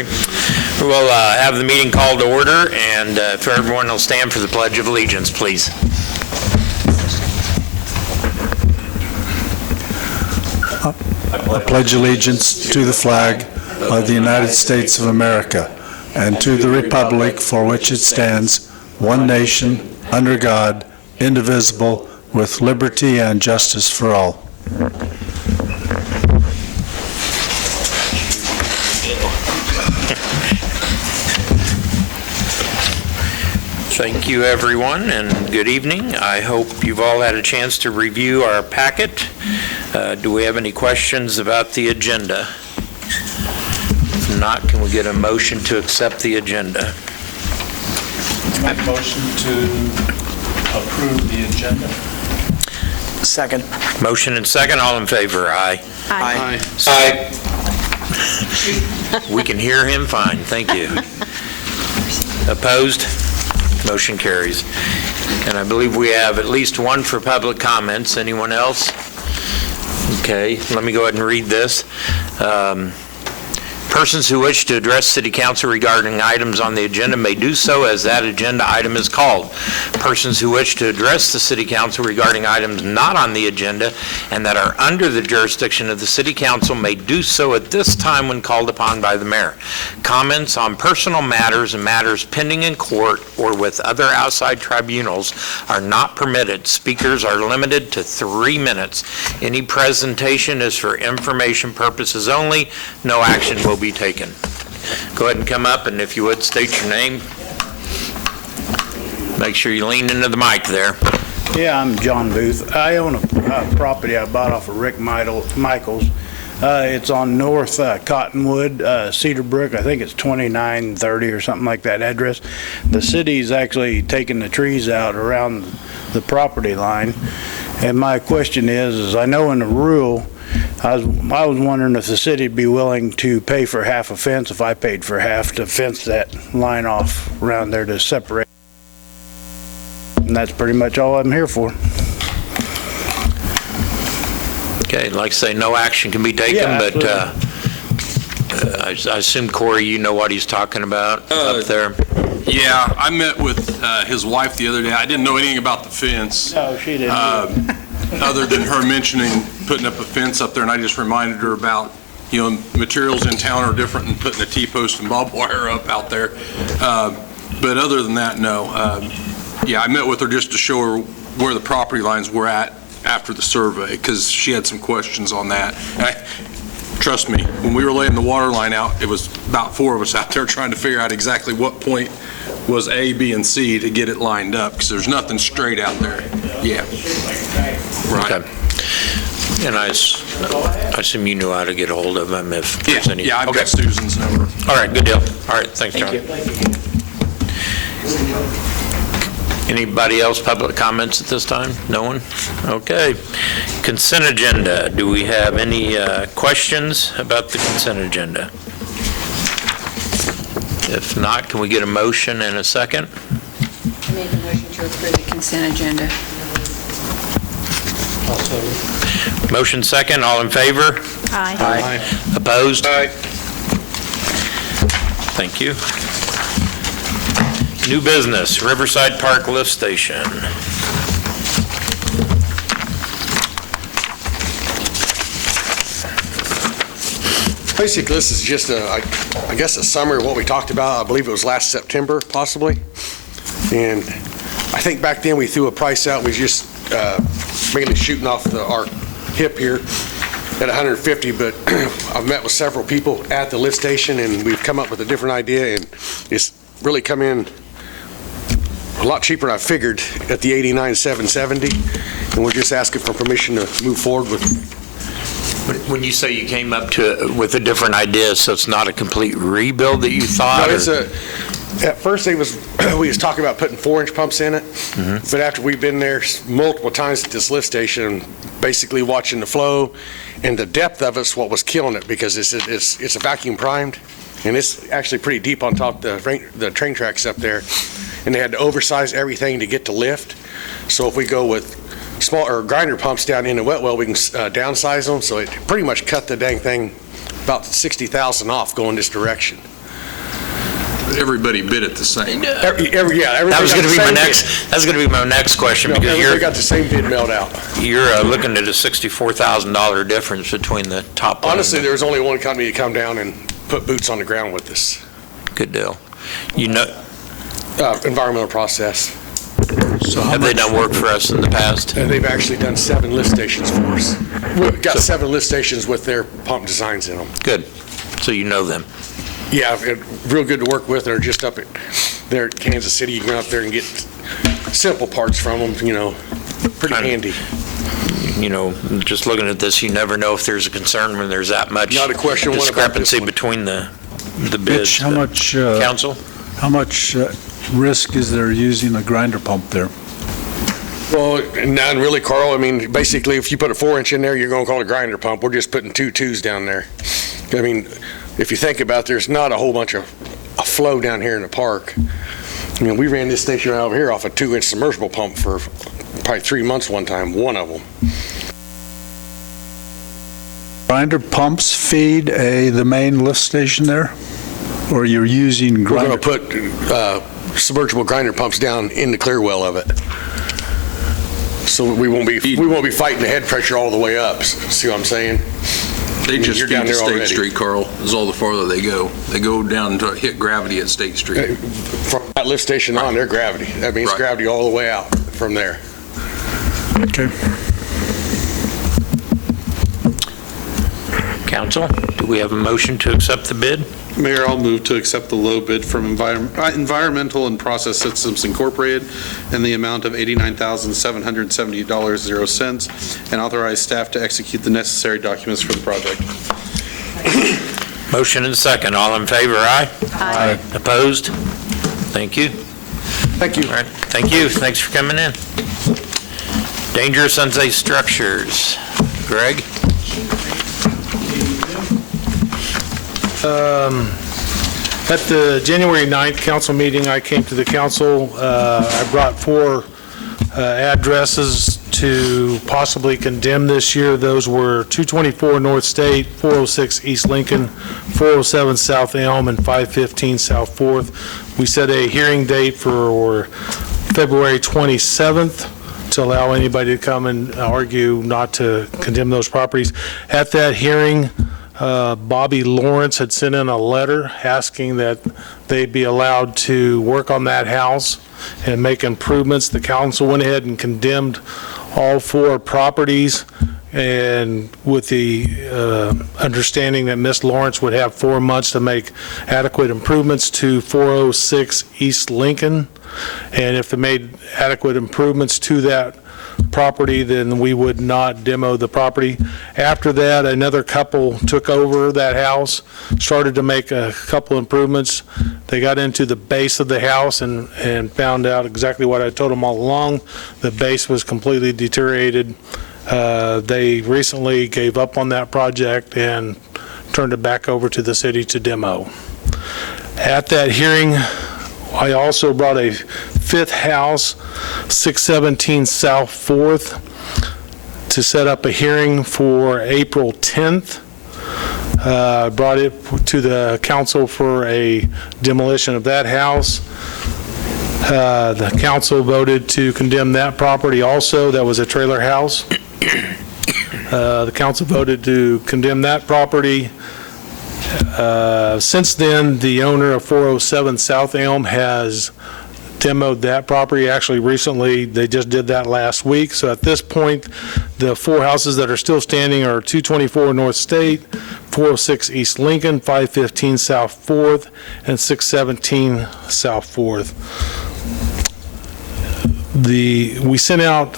everybody. We'll have the meeting called to order, and if everyone will stand for the Pledge of Allegiance, please. I pledge allegiance to the flag of the United States of America and to the republic for which it stands, one nation, under God, indivisible, with liberty and justice for all. Thank you, everyone, and good evening. I hope you've all had a chance to review our packet. Do we have any questions about the agenda? If not, can we get a motion to accept the agenda? Make a motion to approve the agenda. Second. Motion and second. All in favor? Aye. Aye. Aye. We can hear him fine. Thank you. Opposed? Motion carries. And I believe we have at least one for public comments. Anyone else? Okay, let me go ahead and read this. Persons who wish to address City Council regarding items on the agenda may do so as that agenda item is called. Persons who wish to address the City Council regarding items not on the agenda and that are under the jurisdiction of the City Council may do so at this time when called upon by the mayor. Comments on personal matters and matters pending in court or with other outside tribunals are not permitted. Speakers are limited to 3 minutes. Any presentation is for information purposes only. No action will be taken. Go ahead and come up, and if you would, state your name. Make sure you lean into the mic there. Yeah, I'm John Booth. I own a property I bought off of Rick Michaels. It's on North Cottonwood, Cedar Brook. I think it's 2930 or something like that address. The city's actually taking the trees out around the property line. And my question is I know in the rule, I was wondering if the city would be willing to pay for half a fence if I paid for half to fence that line off around there to separate. And that's pretty much all I'm here for. Okay, like I say, no action can be taken, Yeah, but I assume, Corey, you know what he's talking about up there? Yeah, I met with his wife the other day. I didn't know anything about the fence. No, she didn't. Other than her mentioning putting up a fence up there, and I just reminded her about, materials in town are different than putting a T-post and barbed wire up out there. But other than that, no. Yeah, I met with her just to show her where the property lines were at after the survey, because she had some questions on that. Trust me, when we were laying the water line out, it was about 4 of us out there trying to figure out exactly what point was A, B, and C to get it lined up, because there's nothing straight out there. Yeah. Right. Okay. And I assume you knew how to get a hold of him if there's any. Yeah, I've got Susan's number. All right, good deal. All right, thanks, John. Thank you. Anybody else public comments at this time? No one? Okay. Consent agenda. Do we have any questions about the consent agenda? If not, can we get a motion and a second? I make a motion to approve the consent agenda. Motion second. All in favor? Aye. Aye. Opposed? Aye. Thank you. New business, Riverside Park Lift Station. Basically, this is just I guess a summary of what we talked about. I believe it was last September, possibly. And I think back then we threw a price out. We just mainly shooting off our hip here at 150, but I've met with several people at the lift station, and we've come up with a different idea, and it's really come in a lot cheaper than I figured at the $89,770, and we're just asking for permission to move forward with. When you say you came up with a different idea, so it's not a complete rebuild that you thought? No, at first we was talking about putting 4-inch pumps in it, but after we've been there multiple times at this lift station, basically watching the flow and the depth of it's what was killing it, because it's a vacuum primed, and it's actually pretty deep on top of the train tracks up there, and they had to oversize everything to get to lift. So if we go with smaller grinder pumps down in the wet well, we can downsize them. So it pretty much cut the dang thing about 60,000 off going this direction. Everybody bid it the same. Yeah, That everybody was got going to the be my same that's going to be my next question, bid. No, because everybody got the same bid mailed out. you're looking at a $64,000 difference between the top one. Honestly, there was only one company to come down and put boots on the ground with us. Good deal. You know, Environmental process. So how have they much, done work for us in the past? And they've actually done 7 lift stations for us. We've got 7 lift stations with their pump designs in them. Good. So you know them. Yeah, real good to work with. They're just up at, they're at Kansas City. You can go out there and get simple parts from them, pretty handy. You know, just looking at this, you never know if there's a concern when there's that much Not a question one about this discrepancy one. between the bids. Mitch, how much, Council? how much risk is there using a grinder pump there? Well, none really, Carl. I mean, basically, if you put a 4-inch in there, you're going to call it a grinder pump. We're just putting 2 2s down there. I mean, if you think about it, there's not a whole bunch of a flow down here in the park. We ran this station right over here off a 2-inch submersible pump for probably 3 months one time, one of them. Grinder pumps feed the main lift station there? Or you're using We're going grinder? to put submersible grinder pumps down in the clear well of it. So we won't be fighting the head pressure all the way up. See what I'm saying? They just You're feed down to there State already. Street, Carl, is all the farther they go. They go down to hit gravity at State Street. From that lift station on, they're gravity. That means Right. gravity all the way out from there. Okay. Council, do we have a motion to accept the bid? Mayor, I'll move to accept the low bid from Environmental and Process Systems Incorporated in the amount of $89,770.00 and authorize staff to execute the necessary documents for the project. Motion and second. All in favor, aye? Aye. Opposed? Thank you. Thank you. All right, thank you. Thanks for coming in. Dangerous unsafe structures. Greg? At the January 9th council meeting, I came to the council. I brought 4 addresses to possibly condemn this year. Those were 224 North State, 406 East Lincoln, 407 South Elm, and 515 South 4th. We set a hearing date for February 27th to allow anybody to come and argue not to condemn those properties. At that hearing, Bobby Lawrence had sent in a letter asking that they be allowed to work on that house and make improvements. The council went ahead and condemned all 4 properties, and with the understanding that Ms. Lawrence would have 4 months to make adequate improvements to 406 East Lincoln. And if they made adequate improvements to that property, then we would not demo the property. After that, another couple took over that house, started to make a couple improvements. They got into the base of the house and found out exactly what I told them all along. The base was completely deteriorated. They recently gave up on that project and turned it back over to the city to demo. At that hearing, I also brought a 5th house, 617 South 4th, to set up a hearing for April 10th. Brought it to the council for a demolition of that house. The council voted to condemn that property also. That was a trailer house. The council voted to condemn that property. Since then, the owner of 407 South Elm has demoed that property. Actually, recently, they just did that last week. So at this point, the 4 houses that are still standing are 224 North State, 406 East Lincoln, 515 South 4th, and 617 South 4th. We sent out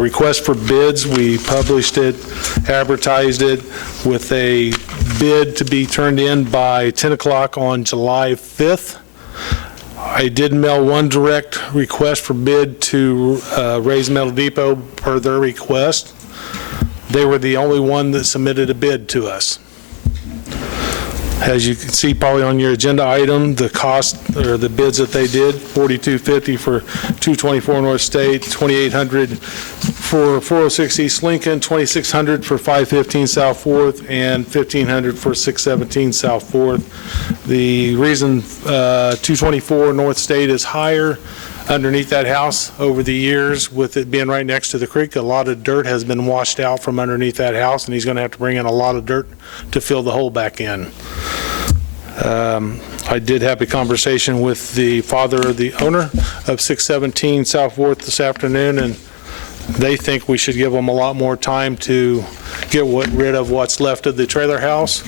request for bids. We published it, advertised it with a bid to be turned in by 10 o'clock on July 5th. I did mail 1 direct request for bid to Ray's Metal Depot per their request. They were the only one that submitted a bid to us. As you can see probably on your agenda item, the cost, or the bids that they did, $4,250 for 224 North State, $2,800 for 406 East Lincoln, $2,600 for 515 South Fourth, and $1,500 for 617 South Fourth. The reason 224 North State is higher underneath that house over the years, with it being right next to the creek, a lot of dirt has been washed out from underneath that house, and he's going to have to bring in a lot of dirt to fill the hole back in. I did have a conversation with the father of the owner of 617 South Fourth this afternoon, and they think we should give them a lot more time to get rid of what's left of the trailer house.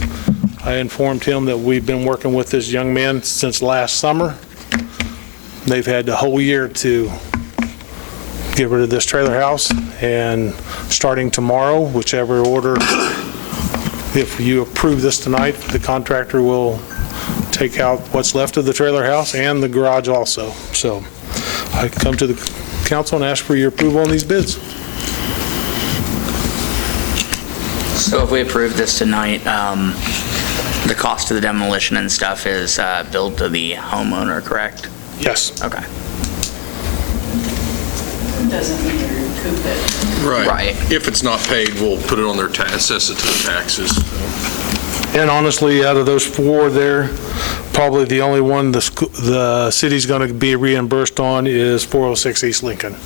I informed him that we've been working with this young man since last summer. They've had the whole year to get rid of this trailer house, and starting tomorrow, whichever order, if you approve this tonight, the contractor will take out what's left of the trailer house and the garage also. So I come to the council and ask for your approval on these bids. So if we approve this tonight, the cost of the demolition and stuff is billed to the homeowner, correct? Yes. Okay. Doesn't mean you recoup it. Right. If it's not paid, we'll put it on their assess it to the taxes. And honestly, out of those four there, probably the only one the city's going to be reimbursed on is 406 East Lincoln.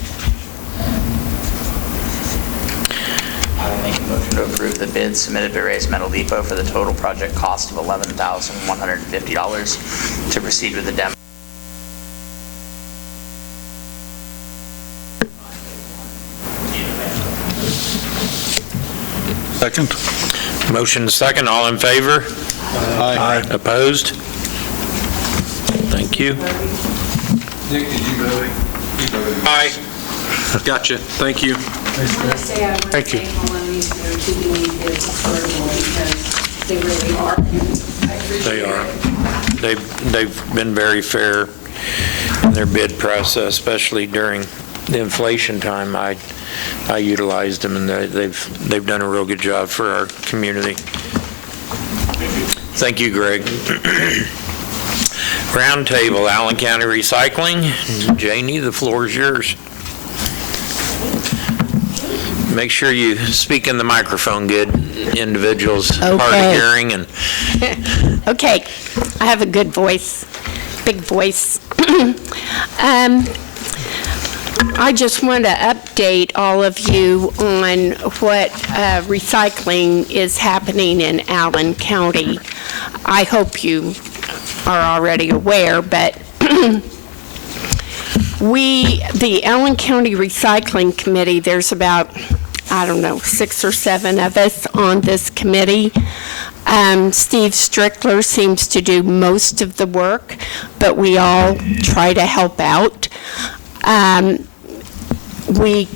I will make a motion to approve the bids submitted by Ray's Metal Depot for the total project cost of $11,150 to proceed with the demo. Second. Motion second, all in favor? Aye. Opposed? Thank you. Nick, did you vote? Aye. Gotcha. Thank you. I want to say I want to Thank you. thank all of these for keeping these bids affordable, because they really are. I appreciate They are. it. They've been very fair in their bid process, especially during the inflation time. I utilized them, and they've done a real good job for our community. Thank you, Greg. Roundtable, Allen County Recycling. Janie, the floor is yours. Make sure you speak in the microphone, good individuals. Hard of Okay. hearing and Okay, I have a good voice, big voice. I just want to update all of you on what recycling is happening in Allen County. I hope you are already aware, but the Allen County Recycling Committee, there's about, 6 or 7 of us on this committee. Steve Strickler seems to do most of the work, but we all try to help out. We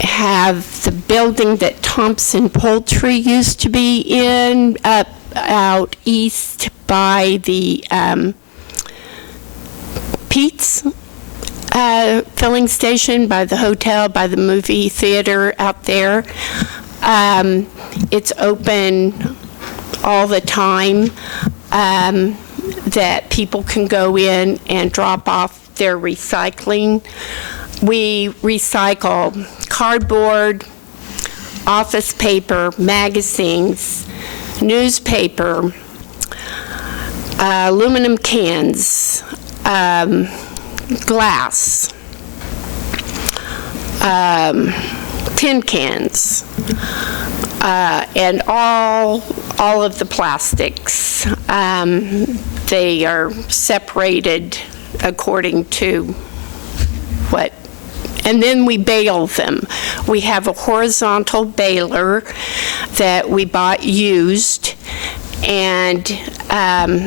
have the building that Thompson Poultry used to be in, out east by the Pete's filling station, by the hotel, by the movie theater out there. It's open all the time, that people can go in and drop off their recycling. We recycle cardboard, office paper, magazines, newspaper, aluminum cans, glass, tin cans, and all of the plastics. They are separated according to what, and then we bale them. We have a horizontal baler that we bought used, and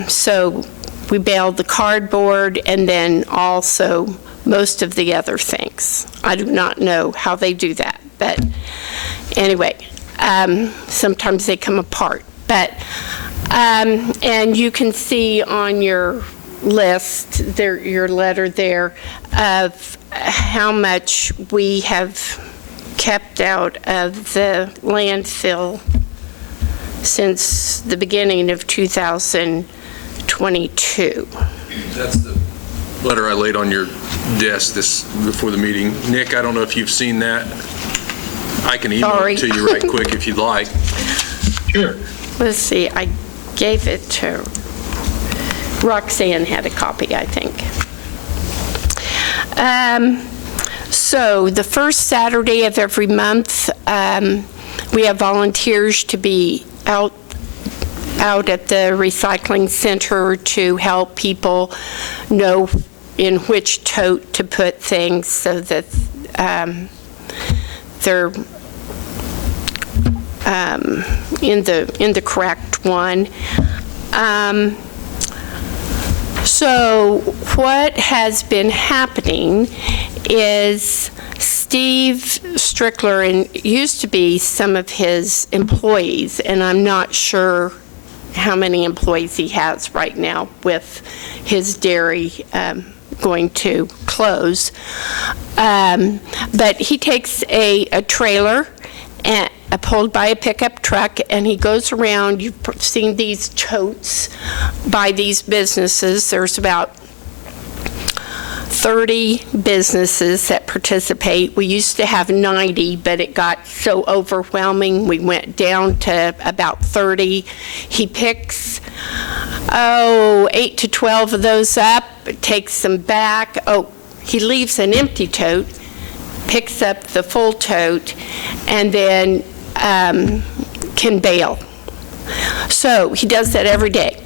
so we baled the cardboard and then also most of the other things. I do not know how they do that, but anyway, sometimes they come apart. But, and you can see on your list, there, your letter there, of how much we have kept out of the landfill since the beginning of 2022. That's the letter I laid on your desk before the meeting. Nick, I don't know if you've seen that. I can email Sorry. it to you right quick if you'd like. Sure. Let's see, I gave it to, Roxanne had a copy, I think. So the first Saturday of every month, we have volunteers to be out at the recycling center to help people know in which tote to put things so that they're in the correct one. So what has been happening is Steve Strickler, and used to be some of his employees, and I'm not sure how many employees he has right now with his dairy going to close. But he takes a trailer pulled by a pickup truck, and he goes around. You've seen these totes by these businesses. There's about 30 businesses that participate. We used to have 90, but it got so overwhelming, we went down to about 30. He picks, 8 to 12 of those up, takes them back. He leaves an empty tote, picks up the full tote, and then can bail. So he does that every day.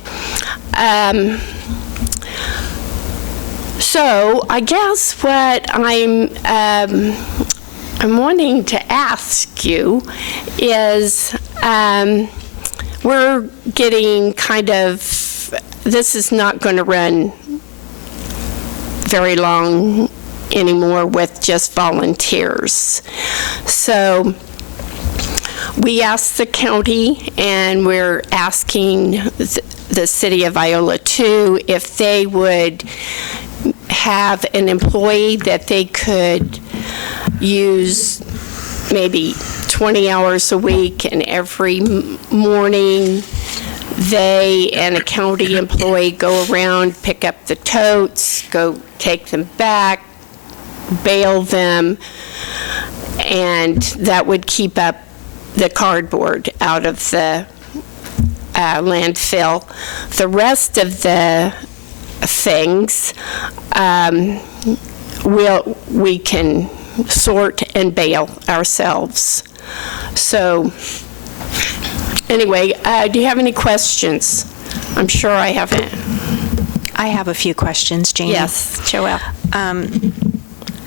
So I guess what I'm wanting to ask you is, we're getting kind of, this is not going to run very long anymore with just volunteers. So we asked the county, and we're asking the city of Iola too, if they would have an employee that they could use maybe 20 hours a week, and every morning they and a county employee go around, pick up the totes, go take them back, bail them, and that would keep up the cardboard out of the landfill. The rest of the things we can sort and bail ourselves. So anyway, do you have any questions? I'm sure I haven't. I have a few questions, Janie. Yes, Joelle.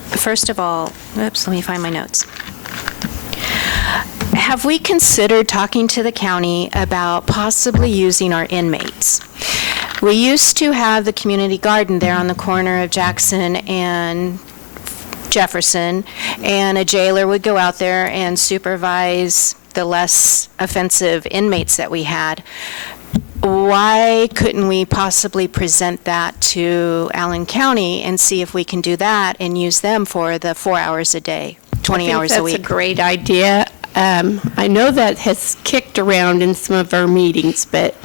First of all, oops, let me find my notes. Have we considered talking to the county about possibly using our inmates? We used to have the community garden there on the corner of Jackson and Jefferson, and a jailer would go out there and supervise the less offensive inmates that we had. Why couldn't we possibly present that to Allen County and see if we can do that and use them for the 4 hours a day, 20 hours a week? That's a great idea. I know that has kicked around in some of our meetings, but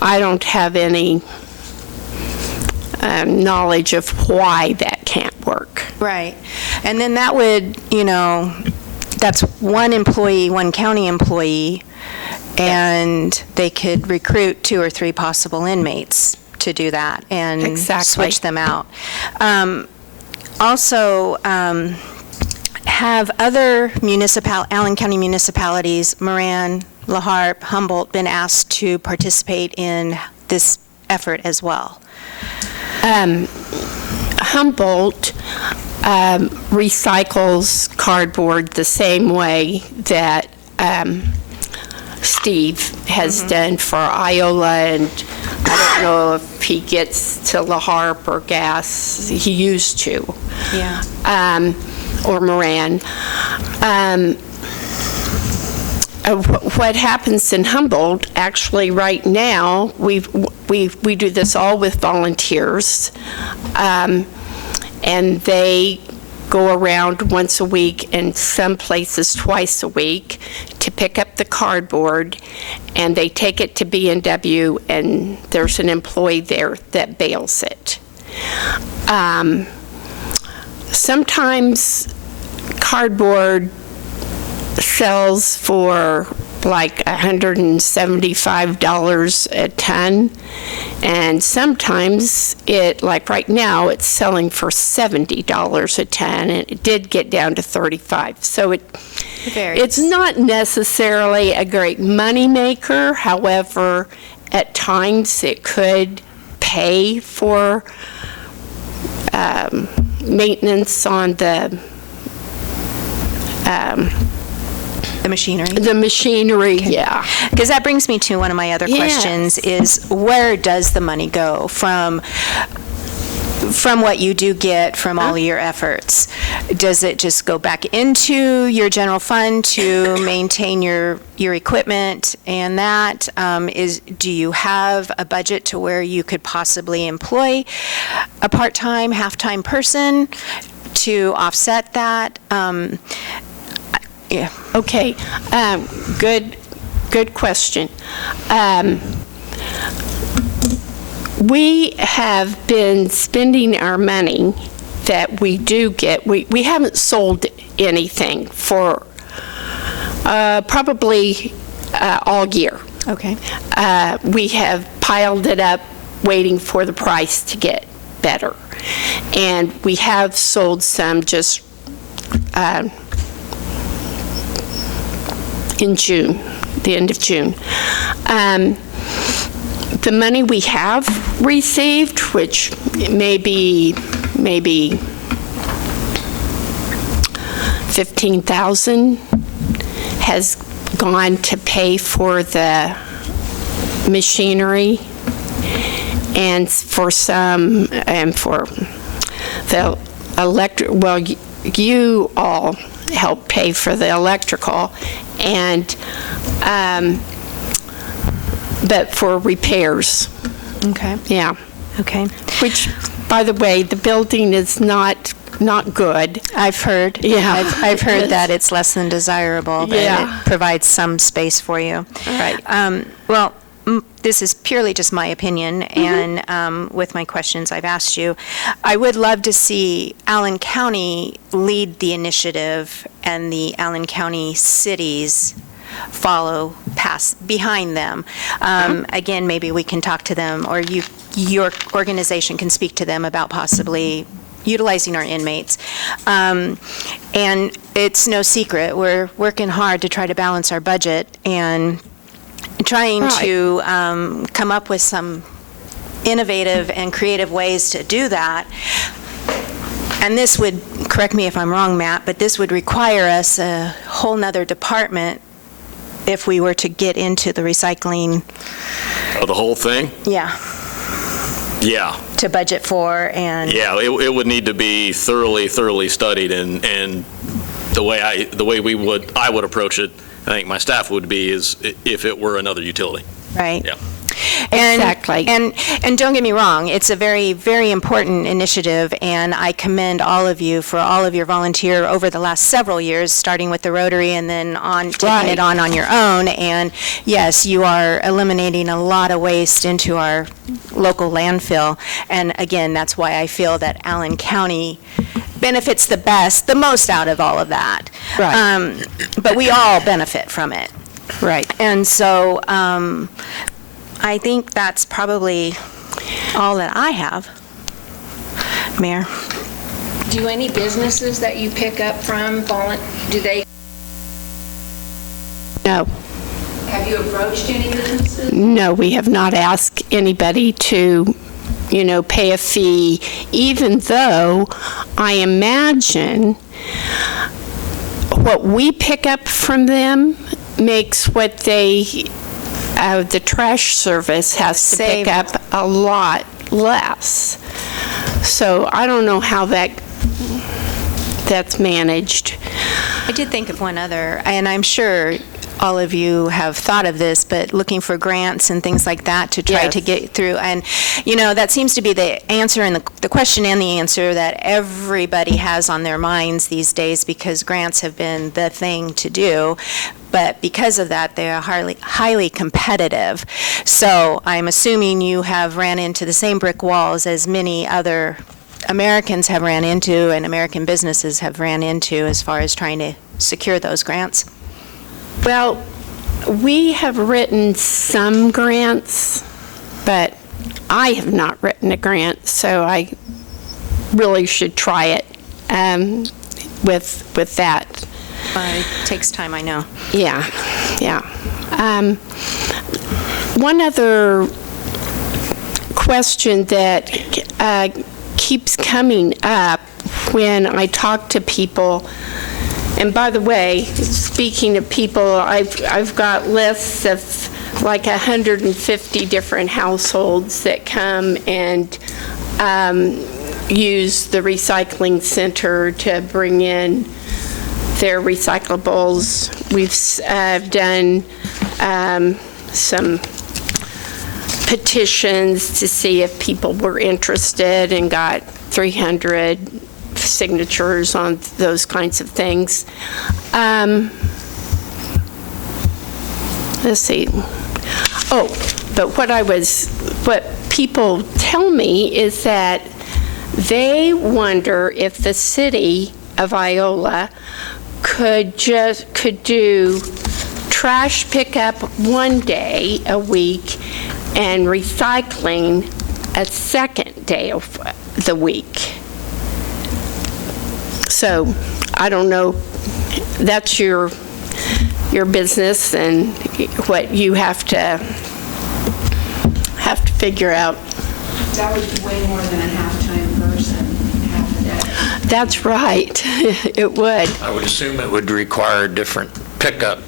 I don't have any knowledge of why that can't work. Right. And then that would, that's one employee, one county employee, and they could recruit 2 or 3 possible inmates to do that and switch them out. Also, have other Allen County municipalities, Moran, La Harpe, Humboldt, been asked to participate in this effort as well? Humboldt recycles cardboard the same way that Steve has done for Iola, and I don't know if he gets to La Harpe or Gas. He used to. Yeah. Or Moran. What happens in Humboldt, actually right now, we do this all with volunteers, and they go around once a week and some places twice a week to pick up the cardboard, and they take it to B&W, and there's an employee there that bales it. Sometimes cardboard sells for like $175 a ton, and sometimes like right now, it's selling for $70 a ton, and it did get down to $35. So it's not necessarily a great moneymaker. However, at times it could pay for maintenance on the machinery? The machinery, yeah. Because that brings me to one of my other Yes. questions is, where does the money go from what you do get from all your efforts? Does it just go back into your general fund to maintain your equipment and that? Do you have a budget to where you could possibly employ a part-time, half-time person to offset that? Yeah. Okay, good question. We have been spending our money that we do get. We haven't sold anything for probably all year. Okay. We have piled it up, waiting for the price to get better. And we have sold some just in June, the end of June. The money we have received, which may be maybe $15,000, has gone to pay for the machinery and for the electric. Well, you all help pay for the electrical, and but for repairs. Okay. Yeah. Okay. Which, by the way, the building is not good. I've heard. Yeah. I've heard that it's less than desirable, but Yeah. it provides some space for you. Right. Well, this is purely just my opinion, and with my questions I've asked you, I would love to see Allen County lead the initiative and the Allen County cities follow behind them. Again, maybe we can talk to them, or your organization can speak to them about possibly utilizing our inmates. And it's no secret, we're working hard to try to balance our budget and trying to come up with some innovative and creative ways to do that. And this would, correct me if I'm wrong, Matt, but this would require us a whole nother department if we were to get into the recycling. Oh, the whole thing? Yeah. Yeah. To budget for and. Yeah, it would need to be thoroughly studied, and the way I would approach it, I think my staff would be, is if it were another utility. Right. Yeah. Exactly. And don't get me wrong, it's a very, very important initiative, and I commend all of you for all of your volunteer over the last several years, starting with the Rotary and then taking it on your own. And yes, you are eliminating a lot of waste into our local landfill. And again, that's why I feel that Allen County benefits the most out of all of that. Right. But we all benefit from it. Right. And so I think that's probably all that I have. Mayor? Do any businesses that you pick up from, do they, No. have you approached any businesses? No, we have not asked anybody to, pay a fee, even though I imagine what we pick up from them makes what the trash service has to pick up a lot less. So I don't know how that's managed. I did think of one other, and I'm sure all of you have thought of this, but looking for grants and things like that to try to get through. And, that seems to be the answer and the question and the answer that everybody has on their minds these days, because grants have been the thing to do. But because of that, they are highly competitive. So I'm assuming you have ran into the same brick walls as many other Americans have ran into and American businesses have ran into as far as trying to secure those grants. Well, we have written some grants, but I have not written a grant, so I really should try it with that. It takes time, I know. Yeah. One other question that keeps coming up when I talk to people, and by the way, speaking of people, I've got lists of like 150 different households that come and use the recycling center to bring in their recyclables. We've done some petitions to see if people were interested and got 300 signatures on those kinds of things. Let's see. Oh, but what people tell me is that they wonder if the city of Iola could do trash pickup one day a week and recycling a second day of the week. So I don't know, that's your business and what you have to figure out. That would be way more than a half-time person, half a day. That's right, it would. I would assume it would require a different pickup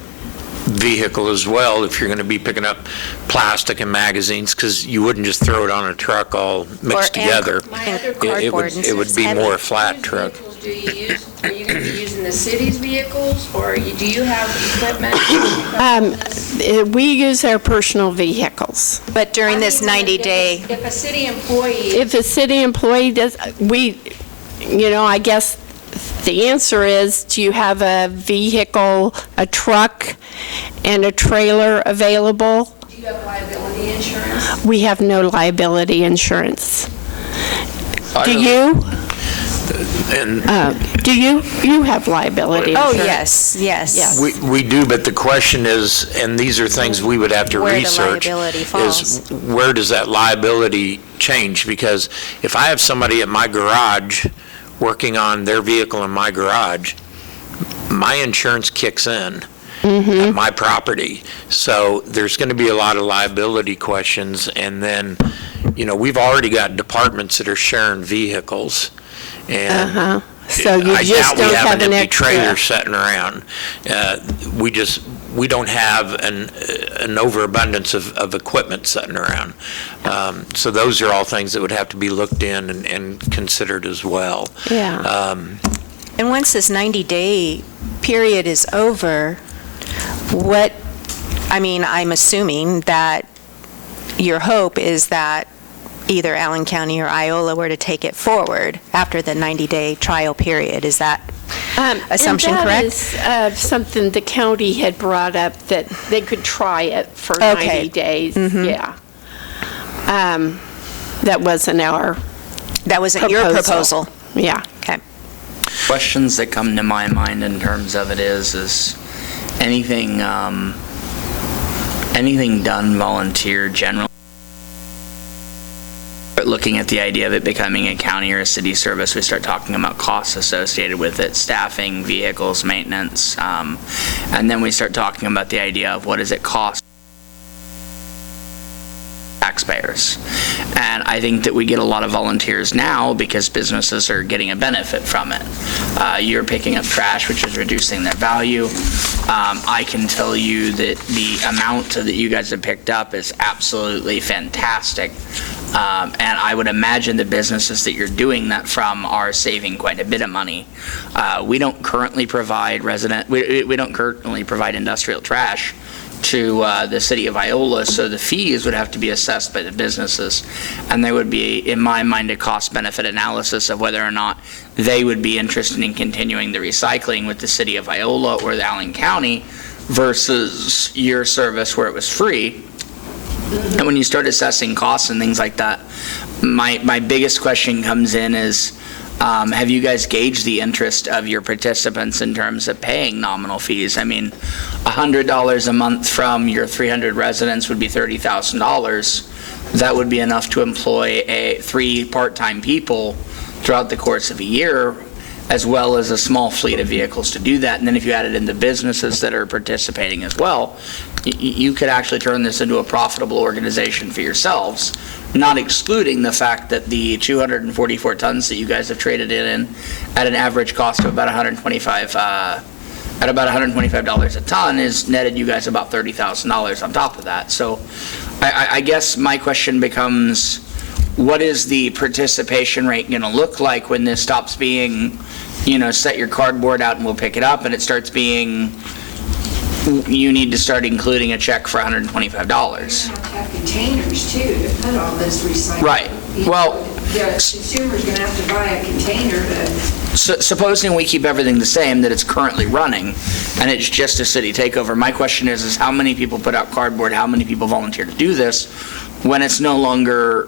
vehicle as well if you're going to be picking up plastic and magazines, because you wouldn't just throw it on a truck all mixed together. It would be more a flat truck. Do you use? Are you going to be using the city's vehicles, or do you have equipment? We use our personal vehicles. But during this 90-day... If a city employee... If a city employee does, I guess the answer is, do you have a vehicle, a truck, and a trailer available? Do you have liability insurance? We have no liability insurance. Do you? Do you? You have liability insurance. Oh, yes. We do, but the question is, and these are things we would have to research, is where does that liability change? Because if I have somebody at my garage working on their vehicle in my garage, my insurance kicks in at my property. So there's going to be a lot of liability questions. And then, we've already got departments that are sharing vehicles. And So you I just doubt we don't have have an an empty extra. trailer sitting around. We don't have an overabundance of equipment sitting around. So those are all things that would have to be looked in and considered as well. Yeah. And once this 90-day period is over, I'm assuming that your hope is that either Allen County or Iola were to take it forward after the 90-day trial period. Is that assumption correct? That is something the county had brought up, that they could try it for 90 days. Yeah. That wasn't our That wasn't your proposal? Yeah. Okay. Questions that come to my mind in terms of it is anything done volunteer generally? But looking at the idea of it becoming a county or a city service, we start talking about costs associated with it, staffing, vehicles, maintenance, and then we start talking about the idea of what does it cost taxpayers. And I think that we get a lot of volunteers now because businesses are getting a benefit from it. You're picking up trash, which is reducing their value. I can tell you that the amount that you guys have picked up is absolutely fantastic. And I would imagine the businesses that you're doing that from are saving quite a bit of money. We don't currently provide we don't currently provide industrial trash to the city of Iola, so the fees would have to be assessed by the businesses. And there would be, in my mind, a cost-benefit analysis of whether or not they would be interested in continuing the recycling with the city of Iola or the Allen County versus your service where it was free. And when you start assessing costs and things like that, my biggest question comes in is, have you guys gauged the interest of your participants in terms of paying nominal fees? I mean, $100 a month from your 300 residents would be $30,000. That would be enough to employ 3 part-time people throughout the course of a year, as well as a small fleet of vehicles to do that. And then if you added in the businesses that are participating as well, you could actually turn this into a profitable organization for yourselves, not excluding the fact that the 244 tons that you guys have traded in at an average cost of about $125 a ton is netted you guys about $30,000 on top of that. So I guess my question becomes, what is the participation rate going to look like when this stops being, set your cardboard out and we'll pick it up, and it starts being, you need to start including a check for $125? You have to have containers too to put all this recycling. Right. Well, The consumer's going to have to buy a container to. Supposing we keep everything the same, that it's currently running, and it's just a city takeover, my question is how many people put out cardboard, how many people volunteer to do this, when it's no longer,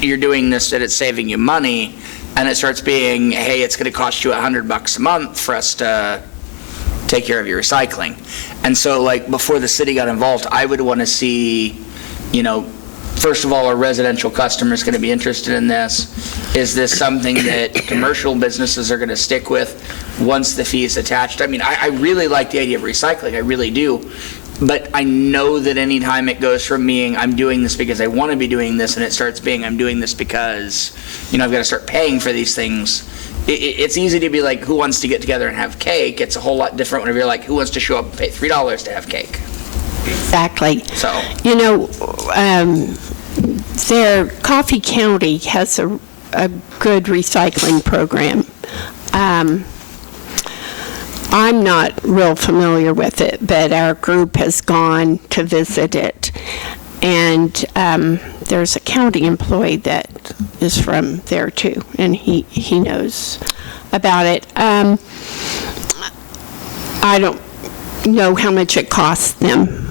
you're doing this, that it's saving you money, and it starts being, hey, it's going to cost you $100 a month for us to take care of your recycling. And so, before the city got involved, I would want to see, first of all, are residential customers going to be interested in this? Is this something that commercial businesses are going to stick with once the fee is attached? I mean, I really like the idea of recycling, I really do. But I know that anytime it goes from being, I'm doing this because I want to be doing this, and it starts being, I'm doing this because, I've got to start paying for these things. It's easy to be like, who wants to get together and have cake? It's a whole lot different whenever you're like, who wants to show up and pay $3 to have cake? Exactly. So, Coffee County has a good recycling program. I'm not real familiar with it, but our group has gone to visit it. And there's a county employee that is from there too, and he knows about it. I don't know how much it costs them.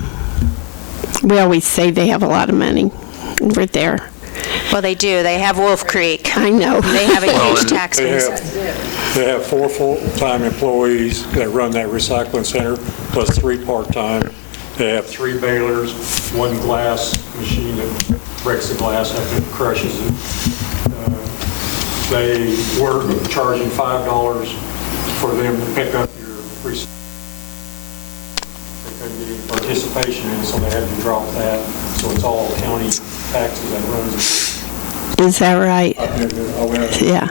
We always say they have a lot of money over there. Well, they do. They have Wolf Creek. I know. They have a huge tax base. They have 4 full-time employees that run that recycling center, plus 3 part-time. They have 3 balers, 1 glass machine that breaks the glass after it crushes it. They were charging $5 for them to pick up your recycling. They couldn't get any participation in it, so they had to drop that. So it's all county taxes that runs it. Is that right? Yeah.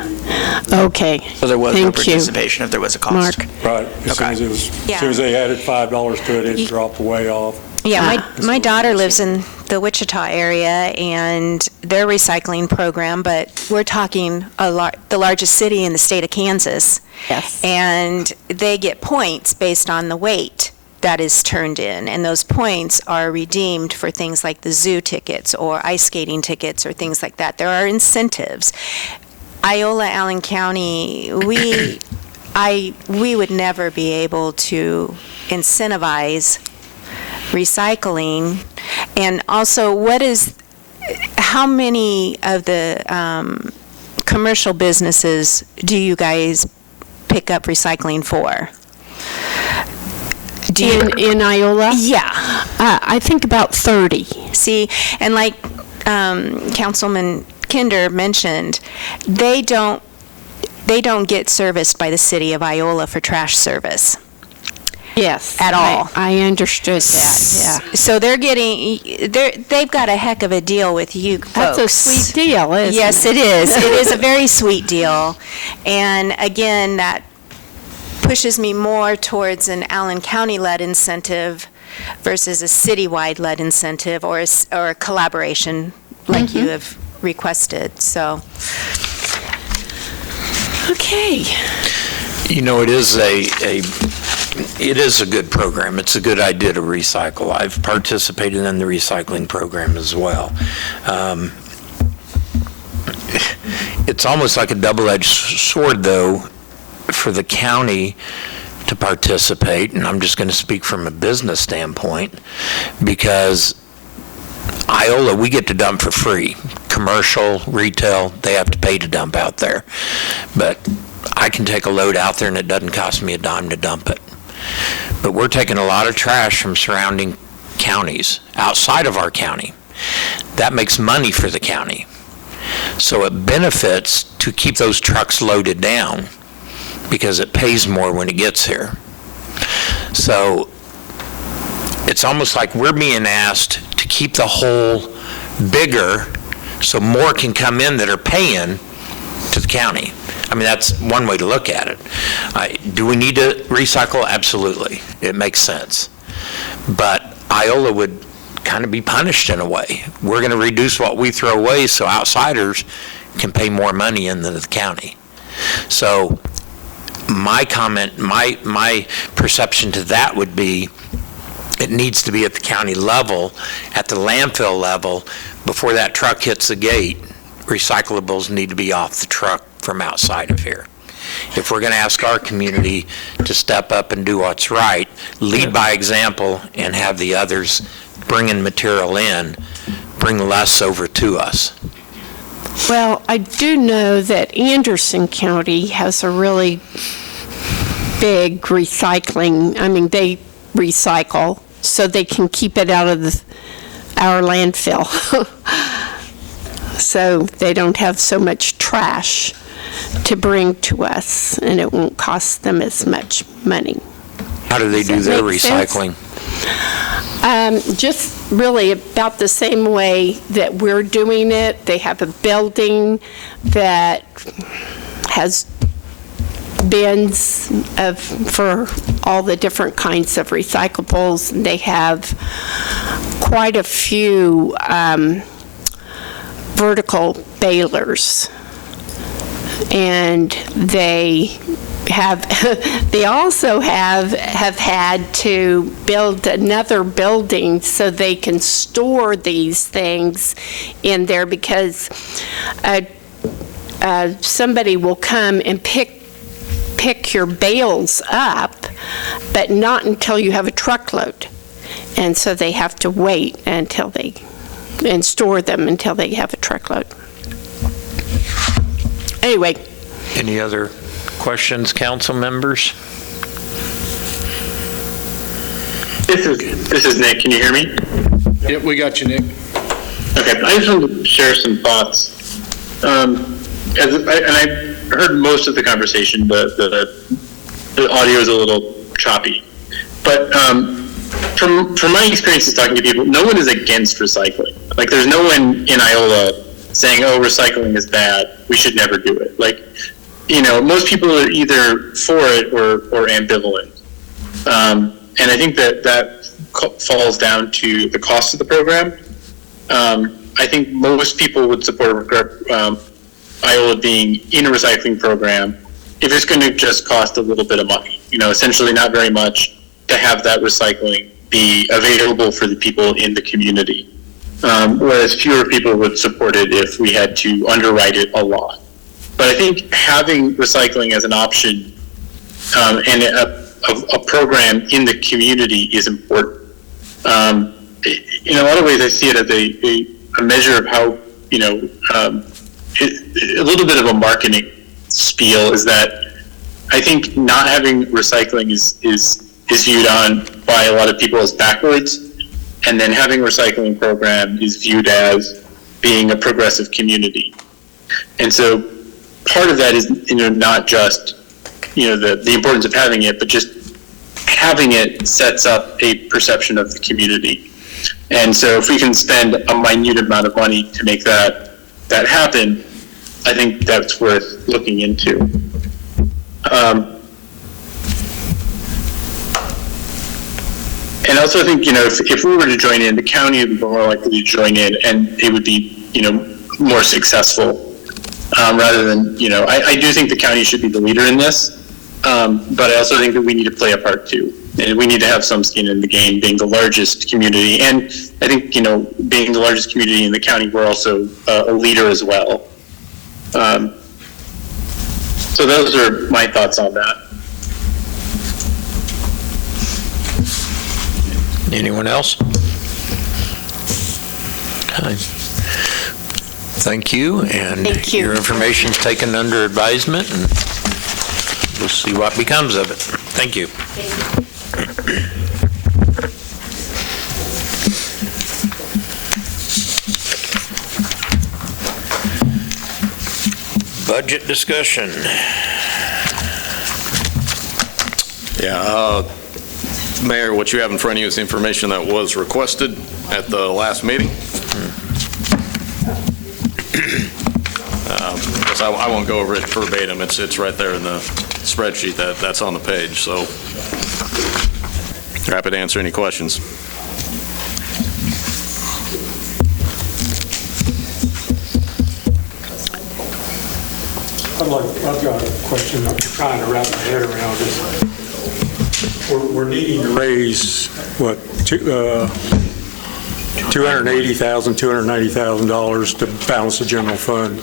Okay. So there was no Thank you. participation if there was a cost. Mark. Right. As soon as they added $5 to it, it dropped way off. Yeah, my daughter lives in the Wichita area, and their recycling program, but we're talking the largest city in the state of Kansas. Yes. And they get points based on the weight that is turned in, and those points are redeemed for things like the zoo tickets or ice skating tickets or things like that. There are incentives. Iola, Allen County, we would never be able to incentivize recycling. And also, how many of the commercial businesses do you guys pick up recycling for? In Iola? Yeah. I think about 30. See, and like Councilman Kinder mentioned, they don't get serviced by the city of Iola for trash service. Yes. At all. I understood that, yeah. So they've got a heck of a deal with you folks. That's a sweet deal, isn't it? Yes, it is. It is a very sweet deal. And again, that pushes me more towards an Allen County-led incentive versus a citywide-led incentive or a collaboration like you have requested, so. Okay. You know, it is a good program. It's a good idea to recycle. I've participated in the recycling program as well. It's almost like a double-edged sword, though, for the county to participate, and I'm just going to speak from a business standpoint, because Iola, we get to dump for free. Commercial, retail, they have to pay to dump out there. But I can take a load out there and it doesn't cost me a dime to dump it. But we're taking a lot of trash from surrounding counties outside of our county. That makes money for the county. So it benefits to keep those trucks loaded down because it pays more when it gets here. So it's almost like we're being asked to keep the hole bigger so more can come in that are paying to the county. I mean, that's one way to look at it. Do we need to recycle? Absolutely. It makes sense. But Iola would kind of be punished in a way. We're going to reduce what we throw away so outsiders can pay more money into the county. So my comment, my perception to that would be it needs to be at the county level, at the landfill level. Before that truck hits the gate, recyclables need to be off the truck from outside of here. If we're going to ask our community to step up and do what's right, lead by example and have the others bringing material in, bring less over to us. Well, I do know that Anderson County has a really big recycling, I mean, they recycle so they can keep it out of our landfill. So they don't have so much trash to bring to us, and it won't cost them as much money. How do they do their recycling? Just really about the same way that we're doing it. They have a building that has bins for all the different kinds of recyclables. They have quite a few vertical balers, and they also have had to build another building so they can store these things in there, because somebody will come and pick your bales up, but not until you have a truckload. And so they have to wait until and store them until they have a truckload. Anyway. Any other questions, council members? This is Nick. Can you hear me? Yep, we got you, Nick. Okay, I just wanted to share some thoughts. I heard most of the conversation, but the audio is a little choppy. But from my experiences talking to people, no one is against recycling. Like, there's no one in Iola saying, "Oh, recycling is bad. We should never do it." Like, you know, most people are either for it or ambivalent. And I think that falls down to the cost of the program. I think most people would support Iola being in a recycling program if it's going to just cost a little bit of money, you know, essentially not very much, to have that recycling be available for the people in the community. Whereas fewer people would support it if we had to underwrite it a lot. But I think having recycling as an option and a program in the community is important. In a lot of ways, I see it as a measure of how, you know, a little bit of a marketing spiel is that I think not having recycling is viewed on by a lot of people as backwards, and then having a recycling program is viewed as being a progressive community. And so part of that is, you know, not just, you know, the importance of having it, but just having it sets up a perception of the community. And so if we can spend a minute amount of money to make that happen, I think that's worth looking into. And I also think, you know, if we were to join in, the county would be more likely to join in, and it would be, you know, more successful, rather than, I do think the county should be the leader in this, but I also think that we need to play a part too. And we need to have some skin in the game, being the largest community. And I think, being the largest community in the county, we're also a leader as well. So those are my thoughts on that. Anyone else? Okay. Thank you, and Thank you. your information's taken under advisement, and we'll see what becomes of it. Thank you. Budget discussion. Yeah, Mayor, what you have in front of you is the information that was requested at the last meeting. I won't go over it verbatim. It's right there in the spreadsheet that's on the page. So happy to answer any questions. I've got a question I'm trying to wrap my head around. We're needing to raise, what, $280,000, $290,000 to balance the general fund.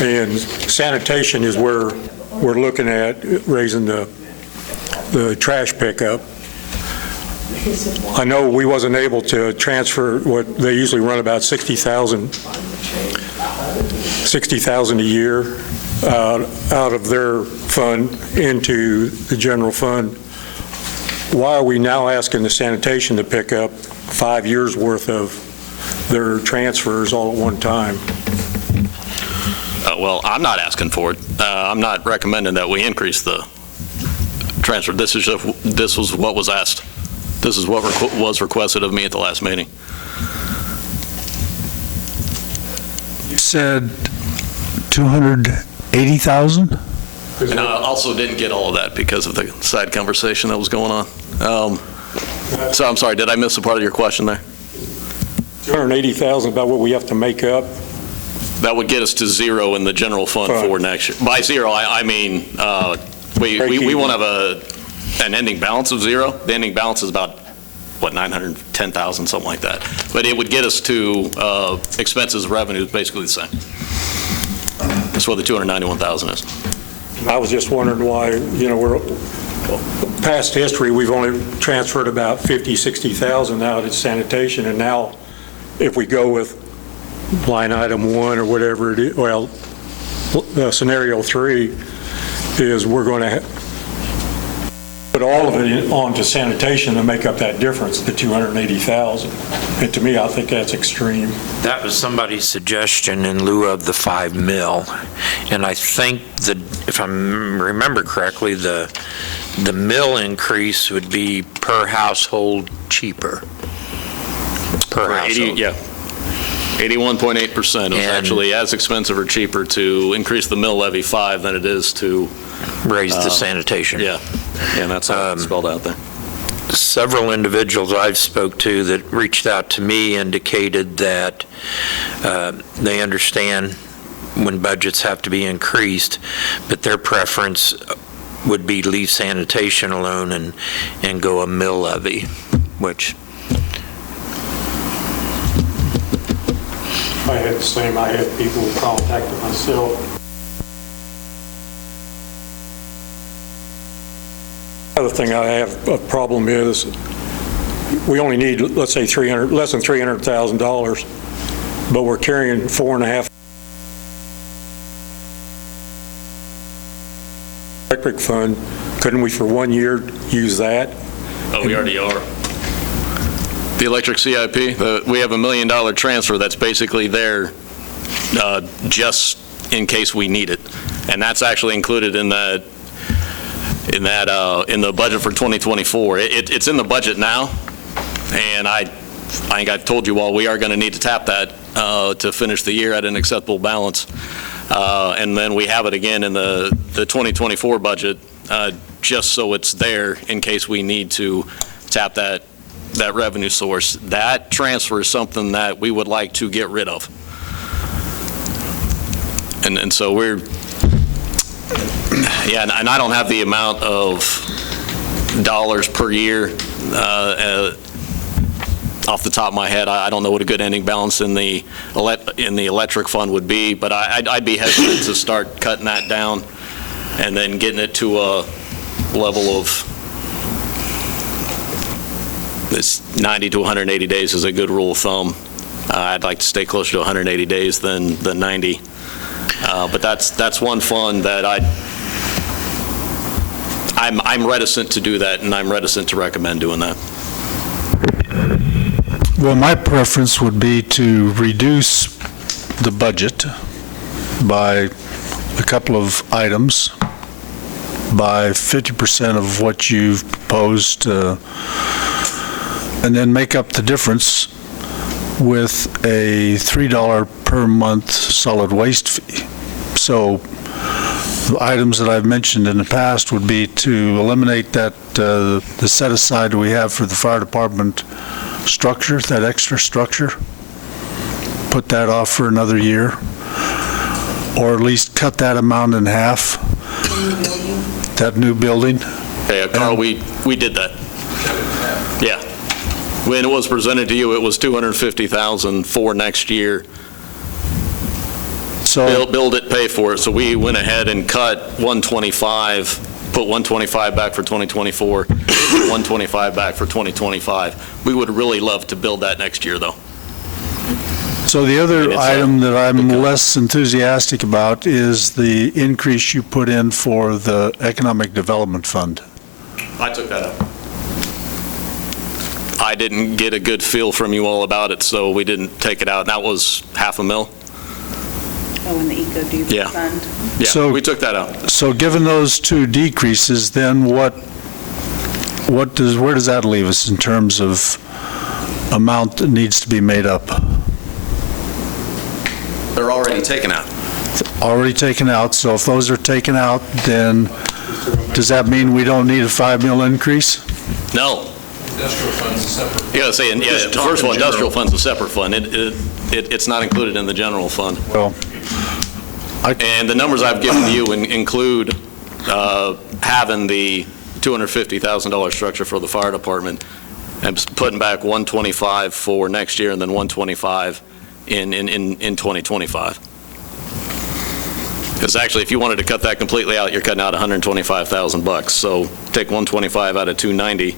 And sanitation is where we're looking at raising the trash pickup. I know we wasn't able to transfer what they usually run about $60,000 a year out of their fund into the general fund. Why are we now asking the sanitation to pick up 5 years worth of their transfers all at one time? Well, I'm not asking for it. I'm not recommending that we increase the transfer. This was what was asked. This is what was requested of me at the last meeting. You said 280,000? And I also didn't get all of that because of the side conversation that was going on. So I'm sorry, did I miss a part of your question there? 280,000 about what we have to make up. That would get us to zero in the general fund for next year. By zero, I mean we won't have an ending balance of zero. The ending balance is about, what, 910,000, something like that. But it would get us to expenses, revenues, basically the same. That's what the 291,000 is. I was just wondering why, we're past history, we've only transferred about 50, 60,000 out of sanitation, and now if we go with line item 1 or whatever it is, well, scenario 3 is we're going to put all of it onto sanitation to make up that difference, the 280,000. And to me, I think that's extreme. That was somebody's suggestion in lieu of the 5 mil. And I think that, if I remember correctly, the mill increase would be per household cheaper. Per household. Yeah. 81.8% is actually as expensive or cheaper to increase the mill levy 5 than it is to raise the sanitation. Yeah, and that's how it's spelled out there. Several individuals I've spoke to that reached out to me indicated that they understand when budgets have to be increased, but their preference would be leave sanitation alone and go a mill levy, which I had the same. I had people contacted myself. Other thing I have a problem is we only need, let's say, less than $300,000, but we're carrying 4.5 electric fund. Couldn't we for 1 year use that? Oh, we already are. The electric CIP, we have $1 million transfer that's basically there just in case we need it, and that's actually included in the budget for 2024. It's in the budget now, and I think I told you all we are going to need to tap that to finish the year at an acceptable balance, and then we have it again in the 2024 budget just so it's there in case we need to tap that revenue source. That transfer is something that we would like to get rid of. And so we're, yeah, and I don't have the amount of dollars per year off the top of my head. I don't know what a good ending balance in the electric fund would be, but I'd be hesitant to start cutting that down and then getting it to a level of this 90 to 180 days is a good rule of thumb. I'd like to stay closer to 180 days than 90. But that's one fund that I'm reticent to do that, and I'm reticent to recommend doing that. Well, my preference would be to reduce the budget by a couple of items, by 50% of what you've proposed, and then make up the difference with a $3 per month solid waste fee. So the items that I've mentioned in the past would be to eliminate that, the set aside we have for the fire department structure, that extra structure, put that off for another year, or at least cut that amount in half. That new building. Hey, Carl, we did that. Yeah. When it was presented to you, it was $250,000 for next year. So build it, pay for it. So we went ahead and cut 125, put 125 back for 2024, 125 back for 2025. We would really love to build that next year, though. So the other item that I'm less enthusiastic about is the increase you put in for the Economic Development Fund. I took that up. I didn't get a good feel from you all about it, so we didn't take it out. That was $500,000. Oh, in the Eco-Dev Fund? Yeah, So- we took that out. So given those two decreases, then where does that leave us in terms of amount that needs to be made up? They're already taken out. Already taken out, so if those are taken out, then does that mean we don't need a $5 million increase? No. Industrial fund's a separate. Yeah, saying, yeah, the first one, industrial fund's a separate fund. It's not included in the general fund. Well, And the numbers I've given you include having the $250,000 structure for the fire department and putting back 125 for next year and then 125 in 2025. Because actually, if you wanted to cut that completely out, you're cutting out $125,000. So take 125 out of 290,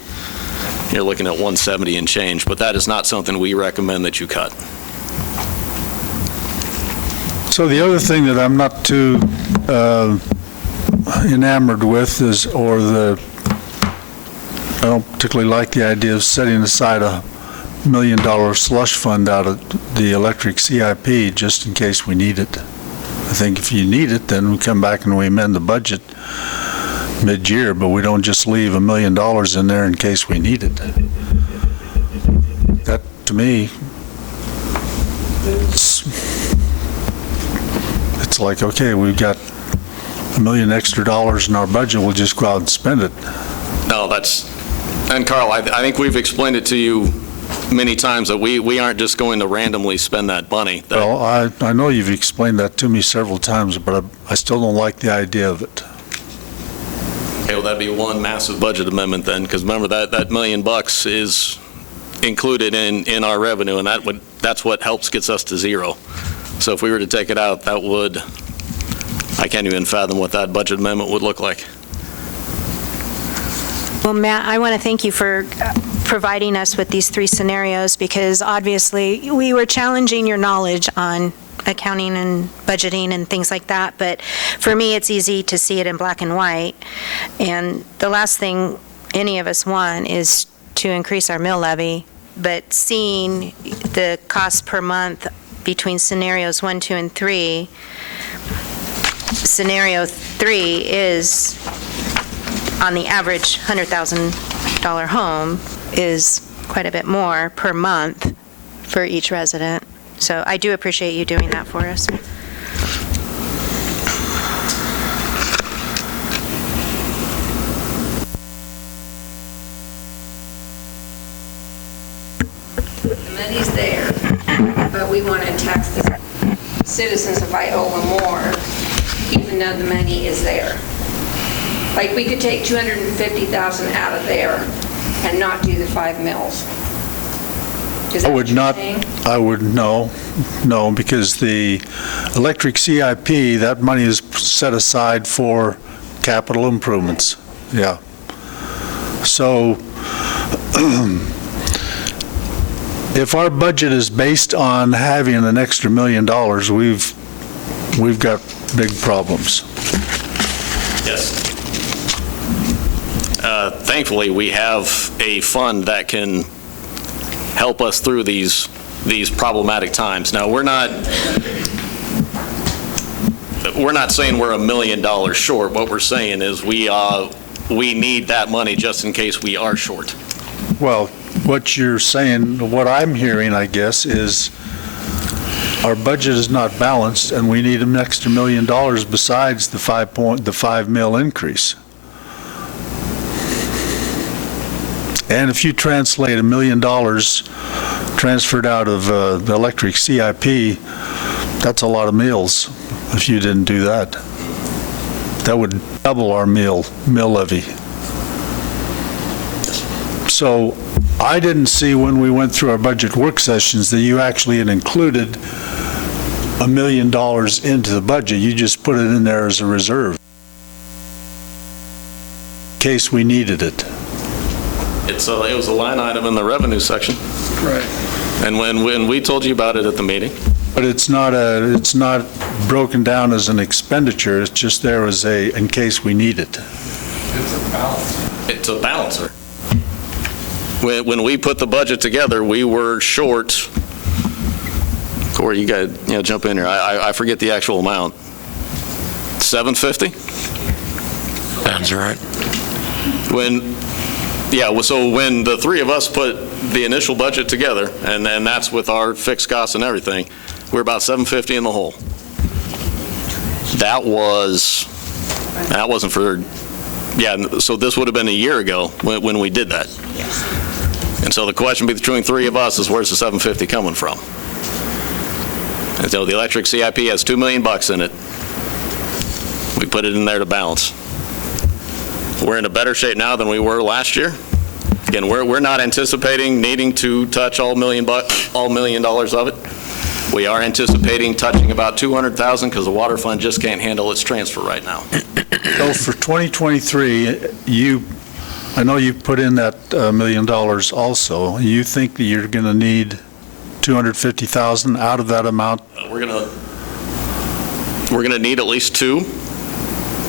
you're looking at 170 and change. But that is not something we recommend that you cut. so the other thing that I'm not too enamored with is, I don't particularly like the idea of setting aside $1 million slush fund out of the electric CIP just in case we need it. I think if you need it, then we come back and we amend the budget mid-year, but we don't just leave $1 million in there in case we need it. That, to me, it's like, okay, we've got $1 million extra in our budget, we'll just go out and spend it. No, and Carl, I think we've explained it to you many times that we aren't just going to randomly spend that money. Well, I know you've explained that to me several times, but I still don't like the idea of it. Okay, well, that'd be one massive budget amendment then, because remember that $1 million is included in our revenue, and that's what gets us to zero. So if we were to take it out, I can't even fathom what that budget amendment would look like. Well, Matt, I want to thank you for providing us with these three scenarios, because obviously we were challenging your knowledge on accounting and budgeting and things like that, but for me, it's easy to see it in black and white. And the last thing any of us want is to increase our mill levy, but seeing the cost per month between scenarios 1, 2, and 3, scenario 3 is, on the average $100,000 home, is quite a bit more per month for each resident. So I do appreciate you doing that for us. The money's there, but we want to tax the citizens of Iola more, even though the money is there. Like, we could take 250,000 out of there and not do the 5 mills. Is that I what would you're not, saying? no, because the electric CIP, that money is set aside for capital improvements, yeah. So, if our budget is based on having an extra $1 million, we've got big problems. Yes. Thankfully, we have a fund that can help us through these problematic times. Now, we're not saying we're $1 million short. What we're saying is we need that money just in case we are short. Well, what you're saying, what I'm hearing, I guess, is our budget is not balanced, and we need an extra $1 million besides the 5 mil increase. And if you translate $1 million transferred out of the electric CIP, that's a lot of meals if you didn't do that. That would double our meal levy. So I didn't see when we went through our budget work sessions that you actually had included $1 million into the budget. You just put it in there as a reserve in case we needed it. It was a line item in the revenue section. Right. And when we told you about it at the meeting. But it's not broken down as an expenditure. It's just there as in case we need it. It's a balancer. When we put the budget together, we were short. Corey, you got to jump in here. I forget the actual amount. 750? Sounds right. So when the three of us put the initial budget together, and that's with our fixed costs and everything, we're about 750 in the hole. That wasn't for, so this would have been a year ago when we did that. And so the question between three of us is, where's the 750 coming from? And so the electric CIP has $2 million in it. We put it in there to balance. We're in a better shape now than we were last year. Again, we're not anticipating needing to touch all $1 million of it. We are anticipating touching about 200,000 because the water fund just can't handle its transfer right now. So for 2023, I know you put in that $1 million also. You think that you're going to need 250,000 out of that amount? We're going to need at least 2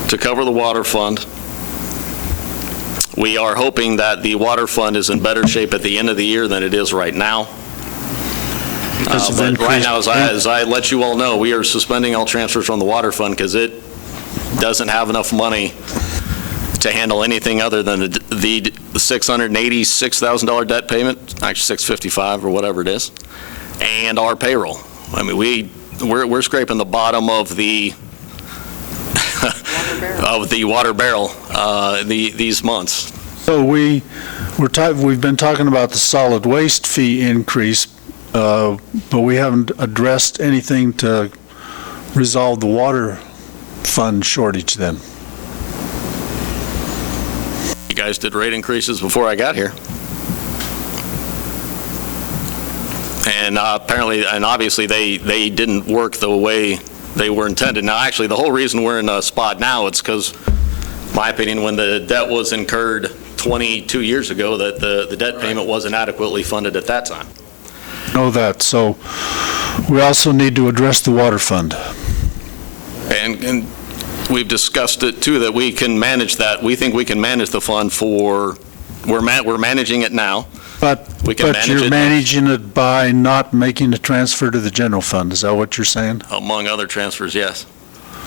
to cover the water fund. We are hoping that the water fund is in better shape at the end of the year than it is right now. But right now, as I let you all know, we are suspending all transfers from the water fund because it doesn't have enough money to handle anything other than the $686,000 debt payment, actually $655 or whatever it is, and our payroll. I mean, we're scraping the bottom of the water barrel these months. So we've been talking about the solid waste fee increase, but we haven't addressed anything to resolve the water fund shortage then. You guys did rate increases before I got here. And apparently, and obviously, they didn't work the way they were intended. Now, actually, the whole reason we're in a spot now, it's because, my opinion, when the debt was incurred 22 years ago, that the debt payment wasn't adequately funded at that time. Know that. So we also need to address the water fund. And we've discussed it, too, that we can manage that. We think we can manage the fund we're managing it now. But you're managing it by not making a transfer to the general fund. Is that what you're saying? Among other transfers, yes.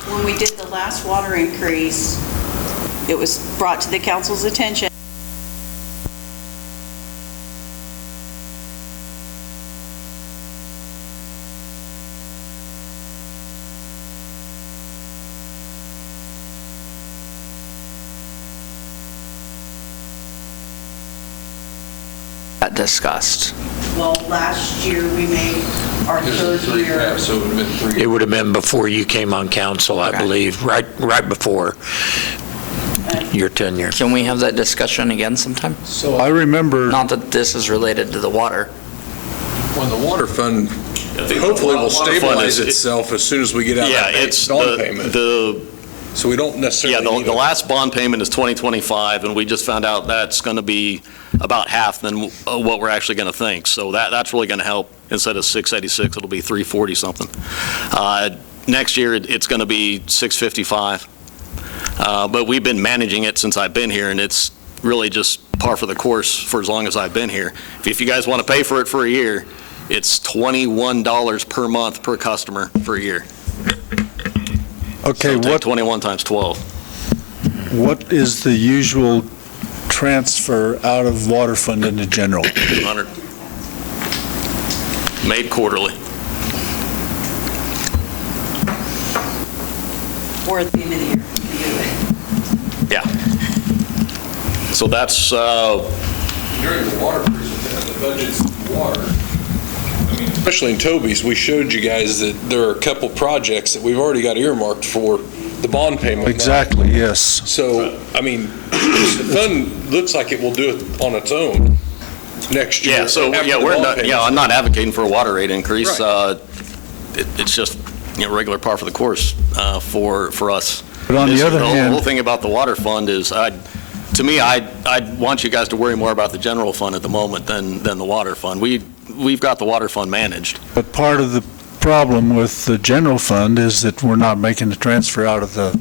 When we did the last water increase, it was brought to the council's attention. Discussed. Well, last year we made our third year. So it would have been 3. It would have been before you came on council, I believe, right before your tenure. Can we have that discussion again sometime? So I remember, Not that this is related to the water. When the water fund hopefully will stabilize itself as soon as we get out of Yeah, that it's bond payment. So we don't necessarily need the last bond payment is 2025, and we just found out that's going to be about half than what we're actually going to think. So that's really going to help. Instead of 686, it'll be 340 something. Next year, it's going to be 655. But we've been managing it since I've been here, and it's really just par for the course for as long as I've been here. If you guys want to pay for it for a year, it's $21 per month per customer for a year. okay, So take 21 times 12. what is the usual transfer out of water fund into general? 200. Made quarterly. Or at the end of the year. Yeah. So that's, During the water presentation, the budget's water. I mean, especially in Toby's, we showed you guys that there are a couple projects that we've already got earmarked for the bond payment. Exactly, yes. So, I mean, the fund looks like it will do it on its own next year. yeah, so, after yeah, the bond payment's I'm not advocating for a water rate increase. Right. It's just, regular par for the course for us. But on the other The hand, whole thing about the water fund is, to me, I'd want you guys to worry more about the general fund at the moment than the water fund. We've got the water fund managed. but part of the problem with the general fund is that we're not making the transfer out of the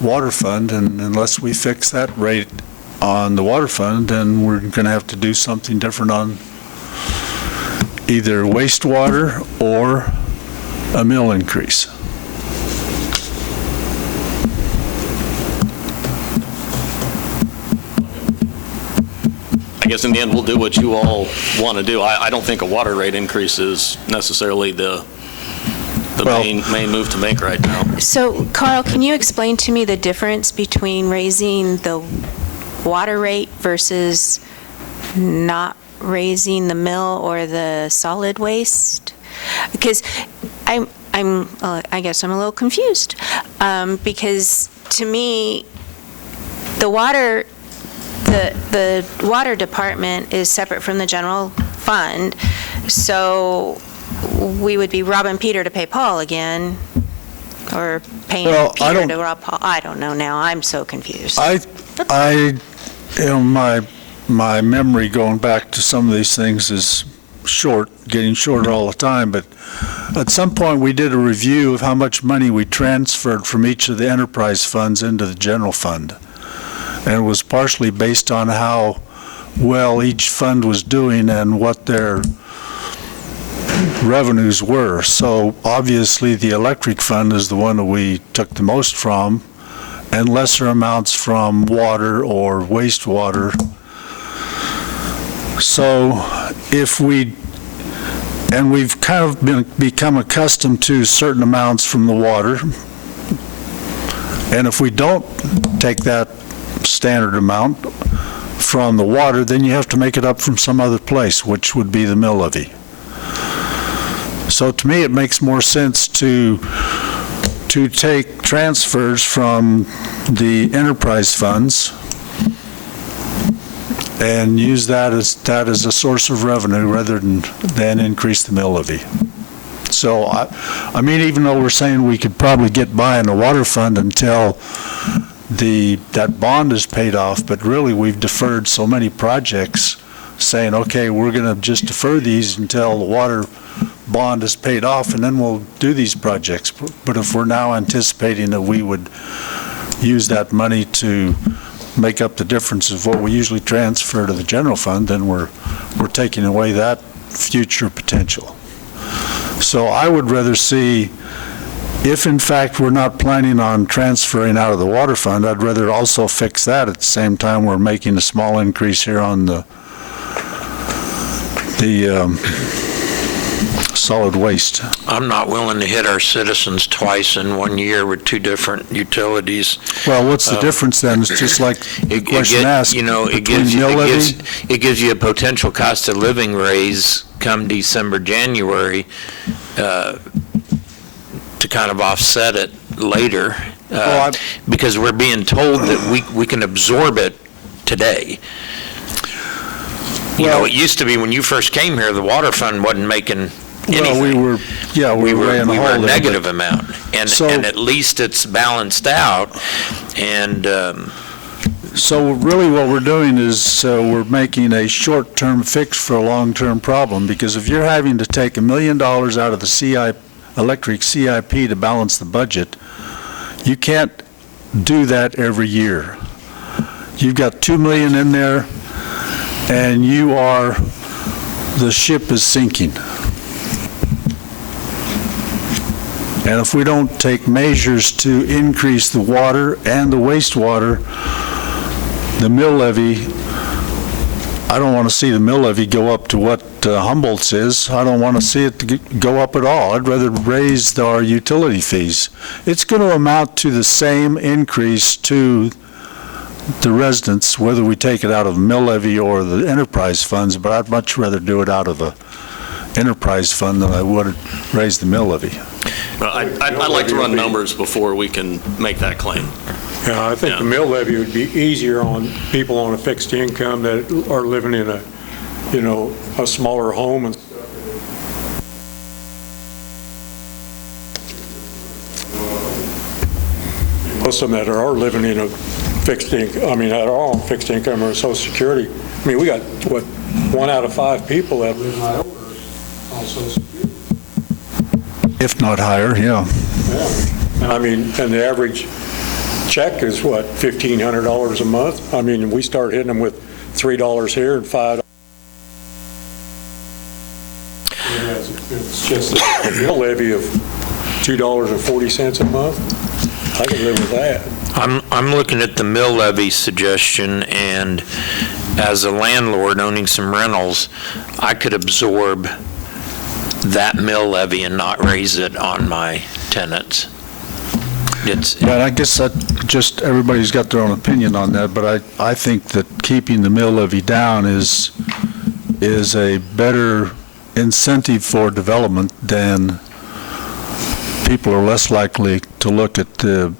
water fund, and unless we fix that rate on the water fund, then we're going to have to do something different on either wastewater or a mill increase. I guess in the end, we'll do what you all want to do. I don't think a water rate increase is necessarily the Well- main move to make right now. So, Carl, can you explain to me the difference between raising the water rate versus not raising the mill or the solid waste? Because I guess I'm a little confused, because to me, the water department is separate from the general fund, so we would be robbing Peter to pay Paul again, or paying Well, I Peter don't- to rob Paul. I don't know now. I'm so confused. My memory going back to some of these things is short, getting shorter all the time, but at some point, we did a review of how much money we transferred from each of the enterprise funds into the general fund. And it was partially based on how well each fund was doing and what their revenues were. So obviously, the electric fund is the one that we took the most from, and lesser amounts from water or wastewater. So we've kind of become accustomed to certain amounts from the water. And if we don't take that standard amount from the water, then you have to make it up from some other place, which would be the mill levy. So to me, it makes more sense to take transfers from the enterprise funds and use that as a source of revenue rather than increase the mill levy. So, I mean, even though we're saying we could probably get by in the water fund until that bond is paid off, but really, we've deferred so many projects, saying, okay, we're going to just defer these until the water bond is paid off, and then we'll do these projects. But if we're now anticipating that we would use that money to make up the difference of what we usually transfer to the general fund, then we're taking away that future potential. So I would rather see, if in fact we're not planning on transferring out of the water fund, I'd rather also fix that at the same time we're making a small increase here on the solid waste. I'm not willing to hit our citizens twice in 1 year with two different utilities. Well, what's the difference then? It's just like the question asked, between mill levy? It gives you a potential cost of living raise come December, January, to kind of offset it later, because we're being told that we can absorb it today. You know, it used to be when you first came here, the water fund wasn't making anything. Well, we were in the hole a there, negative amount, and at least it's balanced out, and so really what we're doing is we're making a short-term fix for a long-term problem, because if you're having to take $1 million out of the electric CIP to balance the budget, you can't do that every year. You've got $2 million in there, and the ship is sinking. And if we don't take measures to increase the water and the wastewater, the mill levy, I don't want to see the mill levy go up to what Humboldt's is. I don't want to see it go up at all. I'd rather raise our utility fees. It's going to amount to the same increase to the residents, whether we take it out of mill levy or the enterprise funds, but I'd much rather do it out of the enterprise fund than I would raise the mill levy. Well, I'd like to run numbers before we can make that claim. Yeah, I think the mill levy would be easier on people on a fixed income that are living in a smaller home and stuff. Most of them that are living in a fixed income, that are on fixed income or Social Security. We got, 1 out of 5 people that live in Iola on Social Security. If not higher, yeah. Yeah, and the average check is $1,500 a month. We start hitting them with $3 here and $5. It's just a mill levy of $2.40 a month. I can live with that. I'm looking at the mill levy suggestion, and as a landlord owning some rentals, I could absorb that mill levy and not raise it on my tenants. But I guess that just everybody's got their own opinion on that, but I think that keeping the mill levy down is a better incentive for development. Than people are less likely to look at the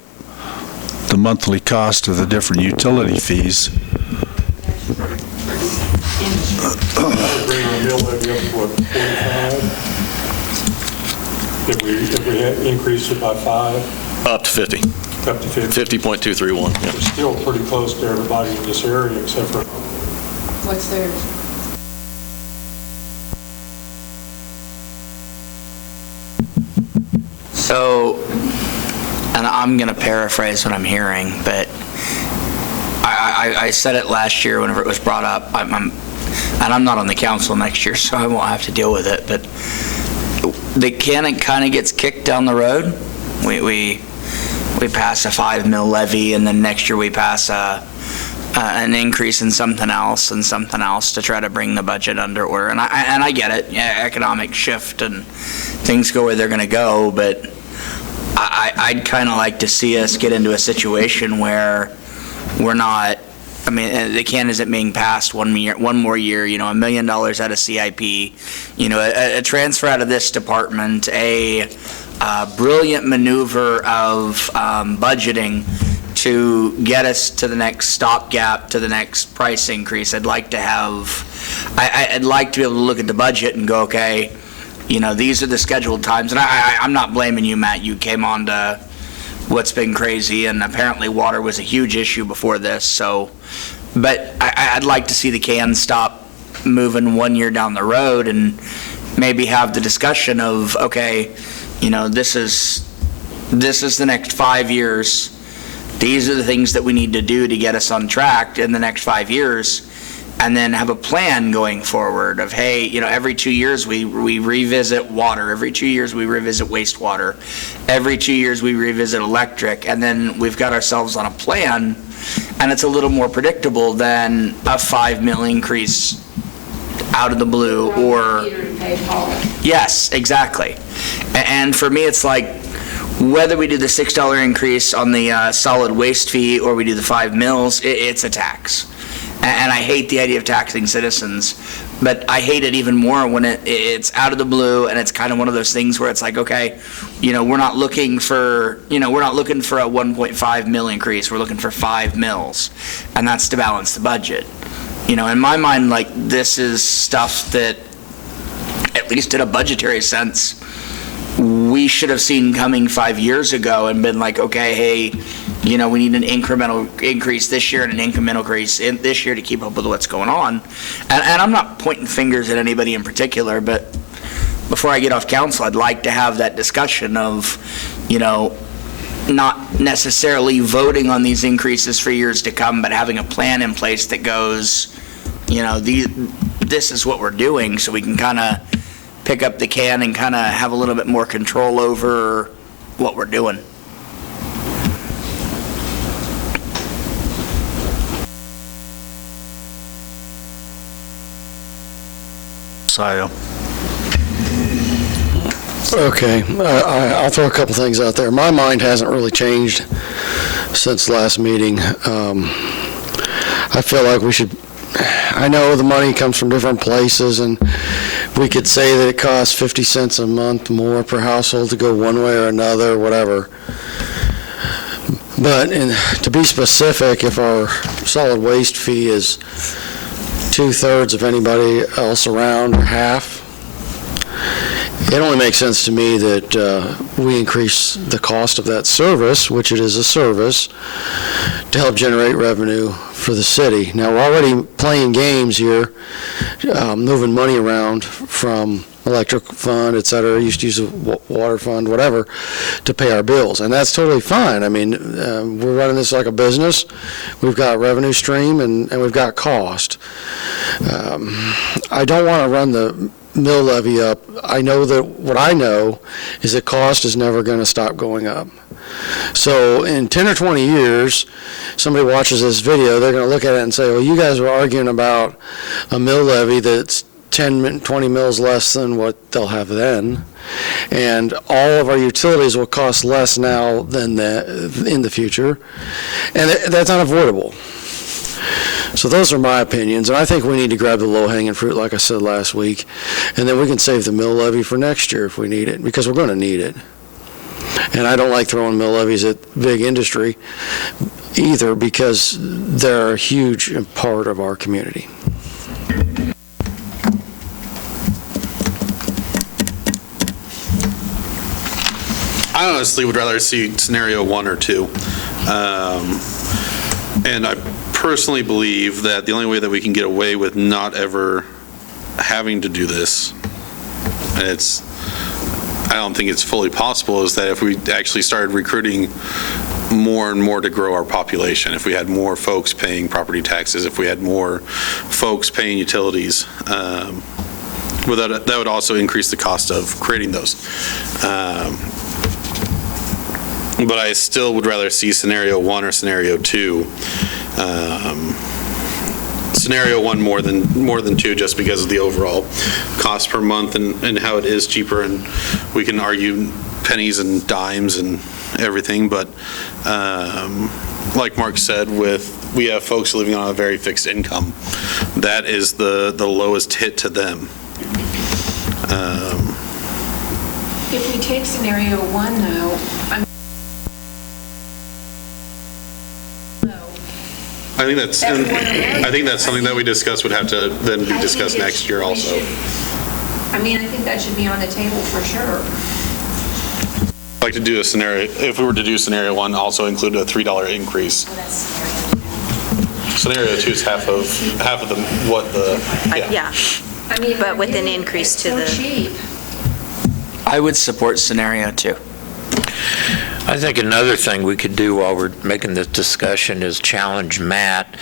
monthly cost of the different utility fees. Bring our mill levy up to 45? If we had increased it by 5? Up to 50. Up to 50. 50.231. Yeah. We're still pretty close to everybody in this area except for. What's theirs? So, and I'm going to paraphrase what I'm hearing, but I said it last year whenever it was brought up, and I'm not on the council next year, so I won't have to deal with it, but the can kind of gets kicked down the road. We pass a 5 mil levy, and then next year we pass an increase in something else to try to bring the budget under order. And I get it, economic shift and things go where they're going to go, but I'd kind of like to see us get into a situation where we're not. The can isn't being passed one more year, $1 million out of CIP, a transfer out of this department, a brilliant maneuver of budgeting to get us to the next stopgap, to the next price increase. I'd like to be able to look at the budget and go, okay, these are the scheduled times. And I'm not blaming you, Matt. You came on to what's been crazy, and apparently water was a huge issue before this. So, but I'd like to see the can stop moving 1 year down the road and maybe have the discussion of, okay, this is the next 5 years. These are the things that we need to do to get us on track in the next 5 years, and then have a plan going forward of, hey, every 2 years we revisit water, every 2 years we revisit wastewater, every 2 years we revisit electric, and then we've got ourselves on a plan, and it's a little more predictable than a 5 mil increase out of the blue, or pay Paula. Yes, exactly. And for me, it's like, whether we do the $6 increase on the solid waste fee or we do the 5 mills, it's a tax. And I hate the idea of taxing citizens, but I hate it even more when it's out of the blue and it's kind of one of those things where it's like, okay, we're not looking for a 1.5 mil increase, we're looking for 5 mills, and that's to balance the budget. In my mind, like, this is stuff that, at least in a budgetary sense, we should have seen coming 5 years ago and been like, okay, hey, we need an incremental increase this year and an incremental increase this year to keep up with what's going on. And I'm not pointing fingers at anybody in particular, but before I get off council, I'd like to have that discussion of, not necessarily voting on these increases for years to come, but having a plan in place that goes, this is what we're doing, so we can kind of pick up the can and kind of have a little bit more control over what we're doing. Okay, I'll throw a couple things out there. My mind hasn't really changed since last meeting. I feel like I know the money comes from different places, and we could say that it costs 50 cents a month more per household to go one way or another, whatever. But to be specific, if our solid waste fee is 2/3 of anybody else around, or half, it only makes sense to me that we increase the cost of that service, which it is a service, to help generate revenue for the city. Now, we're already playing games here, moving money around from electric fund, et cetera, used to use a water fund, whatever, to pay our bills. And that's totally fine. I mean, we're running this like a business. We've got revenue stream and we've got cost. I don't want to run the mill levy up. I know that what I know is that cost is never going to stop going up. So in 10 or 20 years, somebody watches this video, they're going to look at it and say, well, you guys were arguing about a mill levy that's 10, 20 mils less than what they'll have then. And all of our utilities will cost less now than that in the future. And that's unavoidable. So those are my opinions, and I think we need to grab the low-hanging fruit, like I said last week, and then we can save the mill levy for next year if we need it, because we're going to need it. And I don't like throwing mill levies at big industry either, because they're a huge part of our community. I honestly would rather see scenario 1 or 2. And I personally believe that the only way that we can get away with not ever having to do this, and I don't think it's fully possible, is that if we actually started recruiting more and more to grow our population, if we had more folks paying property taxes, if we had more folks paying utilities, that would also increase the cost of creating those. But I still would rather see scenario 1 or scenario 2. Scenario 1 more than 2, just because of the overall cost per month and how it is cheaper, and we can argue pennies and dimes and everything. But like Mark said, we have folks living on a very fixed income. That is the lowest hit to them. If we take scenario 1, though, I think that's something that we discussed would have to then be discussed next year also. I think that should be on the table for sure. I'd like to do a scenario, if we were to do scenario 1, also include a $3 increase. Scenario 2 is half of Yeah. But with an increase to the... I would support scenario 2. I think another thing we could do while we're making this discussion is challenge Matt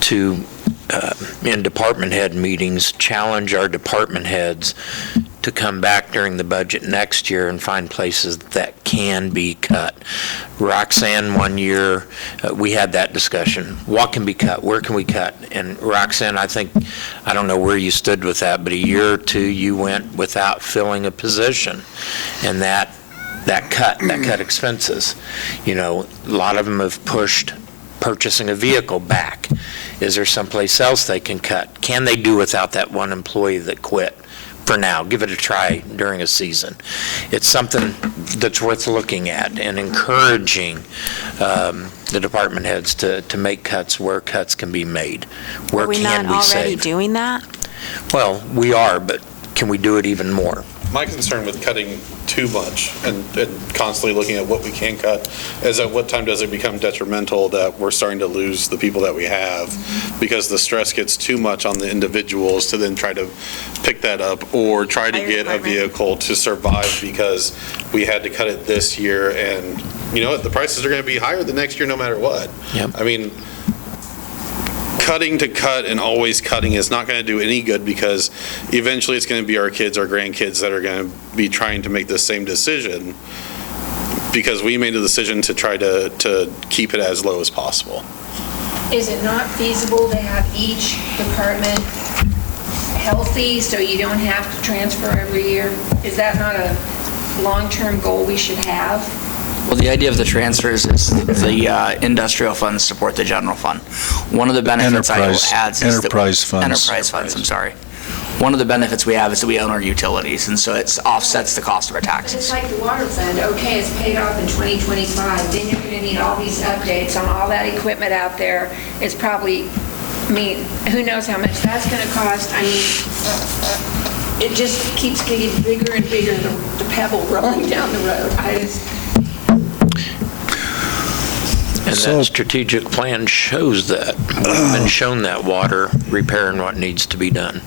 to, in department head meetings, challenge our department heads to come back during the budget next year and find places that can be cut. Roxanne, one year, we had that discussion. What can be cut? Where can we cut? And Roxanne, I don't know where you stood with that, but a year or two you went without filling a position. And that cut expenses. You know, a lot of them have pushed purchasing a vehicle back. Is there someplace else they can cut? Can they do without that one employee that quit? For now, give it a try during a season. It's something that's worth looking at and encouraging the department heads to make cuts where cuts can be made. Where Are we can not we save? already doing that? Well, we are, but can we do it even more? My concern with cutting too much and constantly looking at what we can cut is at what time does it become detrimental that we're starting to lose the people that we have, because the stress gets too much on the individuals to then try to pick that up or try to get a vehicle to survive because we had to cut it this year, and you know what, the prices are going to be higher the next year no matter what. Yep. I mean, cutting to cut and always cutting is not going to do any good, because eventually it's going to be our kids, our grandkids that are going to be trying to make the same decision, because we made a decision to try to keep it as low as possible. Is it not feasible to have each department healthy so you don't have to transfer every year? Is that not a long-term goal we should have? Well, the idea of the transfers is the industrial funds support the general fund. One of the benefits Iola adds is enterprise funds. Enterprise funds, I'm sorry. One of the benefits we have is that we own our utilities, and so it offsets the cost of our But taxes. it's like the water fund, okay, it's paid off in 2025, then you're going to need all these updates on all that equipment out there. It's probably, I mean, who knows how much that's going to cost. I mean, it just keeps getting bigger and bigger, the pebble rolling down the road. And that strategic plan shows that. We've been shown that water repair and what needs to be done.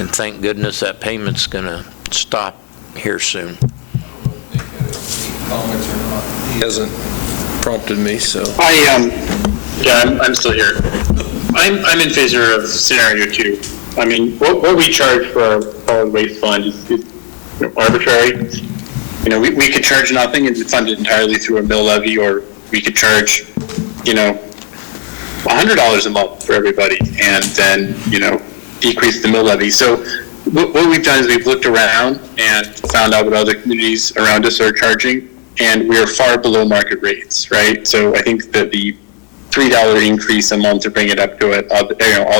And thank goodness that payment's going to stop here soon. He hasn't prompted me, so. I'm still here. I'm in favor of scenario 2. I mean, what we charge for our solid waste fund is arbitrary. You know, we could charge nothing and fund it entirely through a mill levy, or we could charge, $100 a month for everybody and then, decrease the mill levy. So what we've done is we've looked around and found out what other communities around us are charging, and we are far below market rates, right? So I think that the $3 increase a month to bring it up to what all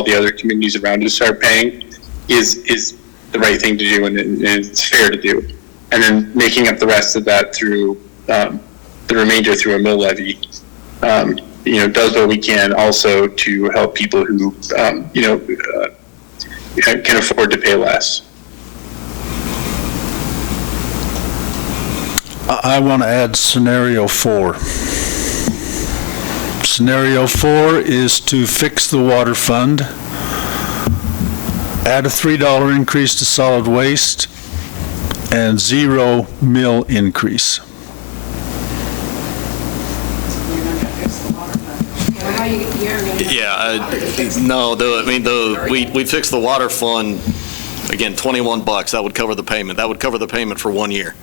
the other communities around us are paying is the right thing to do, and it's fair to do. And then making up the rest of that through the remainder through a mill levy, does what we can also to help people who, can afford to pay less. I want to add scenario 4. Scenario 4 is to fix the water fund, add a $3 increase to solid waste, and 0 mill increase. Yeah, we fixed the water fund, again, $21, that would cover the payment. That would cover the payment for 1 year.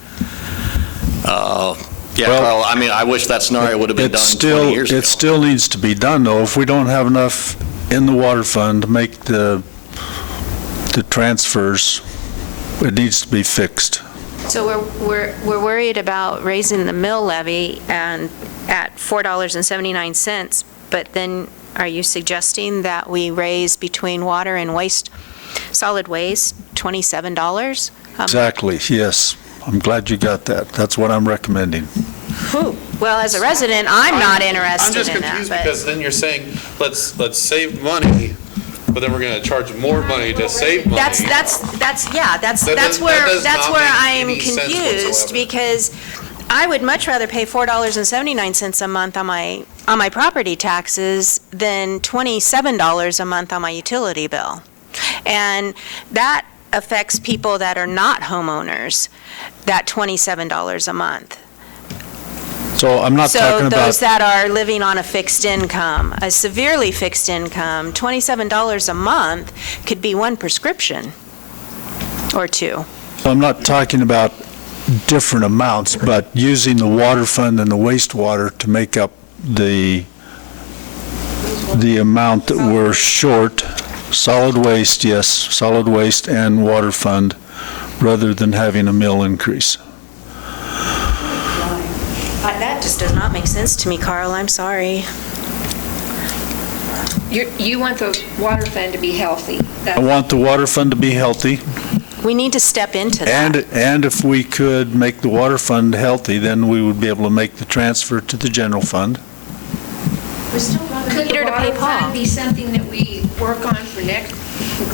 Carl, I mean, I wish that scenario would have been done 20 years ago. It still needs to be done, though. If we don't have enough in the water fund to make the transfers, it needs to be fixed. So we're worried about raising the mill levy and at $4.79, but then are you suggesting that we raise between water and waste, solid waste, $27? Exactly, yes. I'm glad you got that. That's what I'm recommending. Well, as a resident, I'm not I'm interested just in that. confused But because then you're saying, let's save money, but then we're going to charge more money to save money. that's where I'm confused, because I would much rather pay $4.79 a month on my property taxes than $27 a month on my utility bill. And that affects people that are not homeowners, that $27 a month. So I'm not talking So those about, that are living on a fixed income, a severely fixed income, $27 a month could be one prescription or two. I'm not talking about different amounts, but using the water fund and the wastewater to make up the amount that we're short. Solid waste, yes, solid waste and water fund, rather than having a mill increase. That just does not make sense to me, Carl, I'm sorry. You want the water fund to be healthy. I want the water fund to be healthy, We need to step into that. and if we could make the water fund healthy, then we would be able to make the transfer to the general fund. Could the water fund be something that we work on for next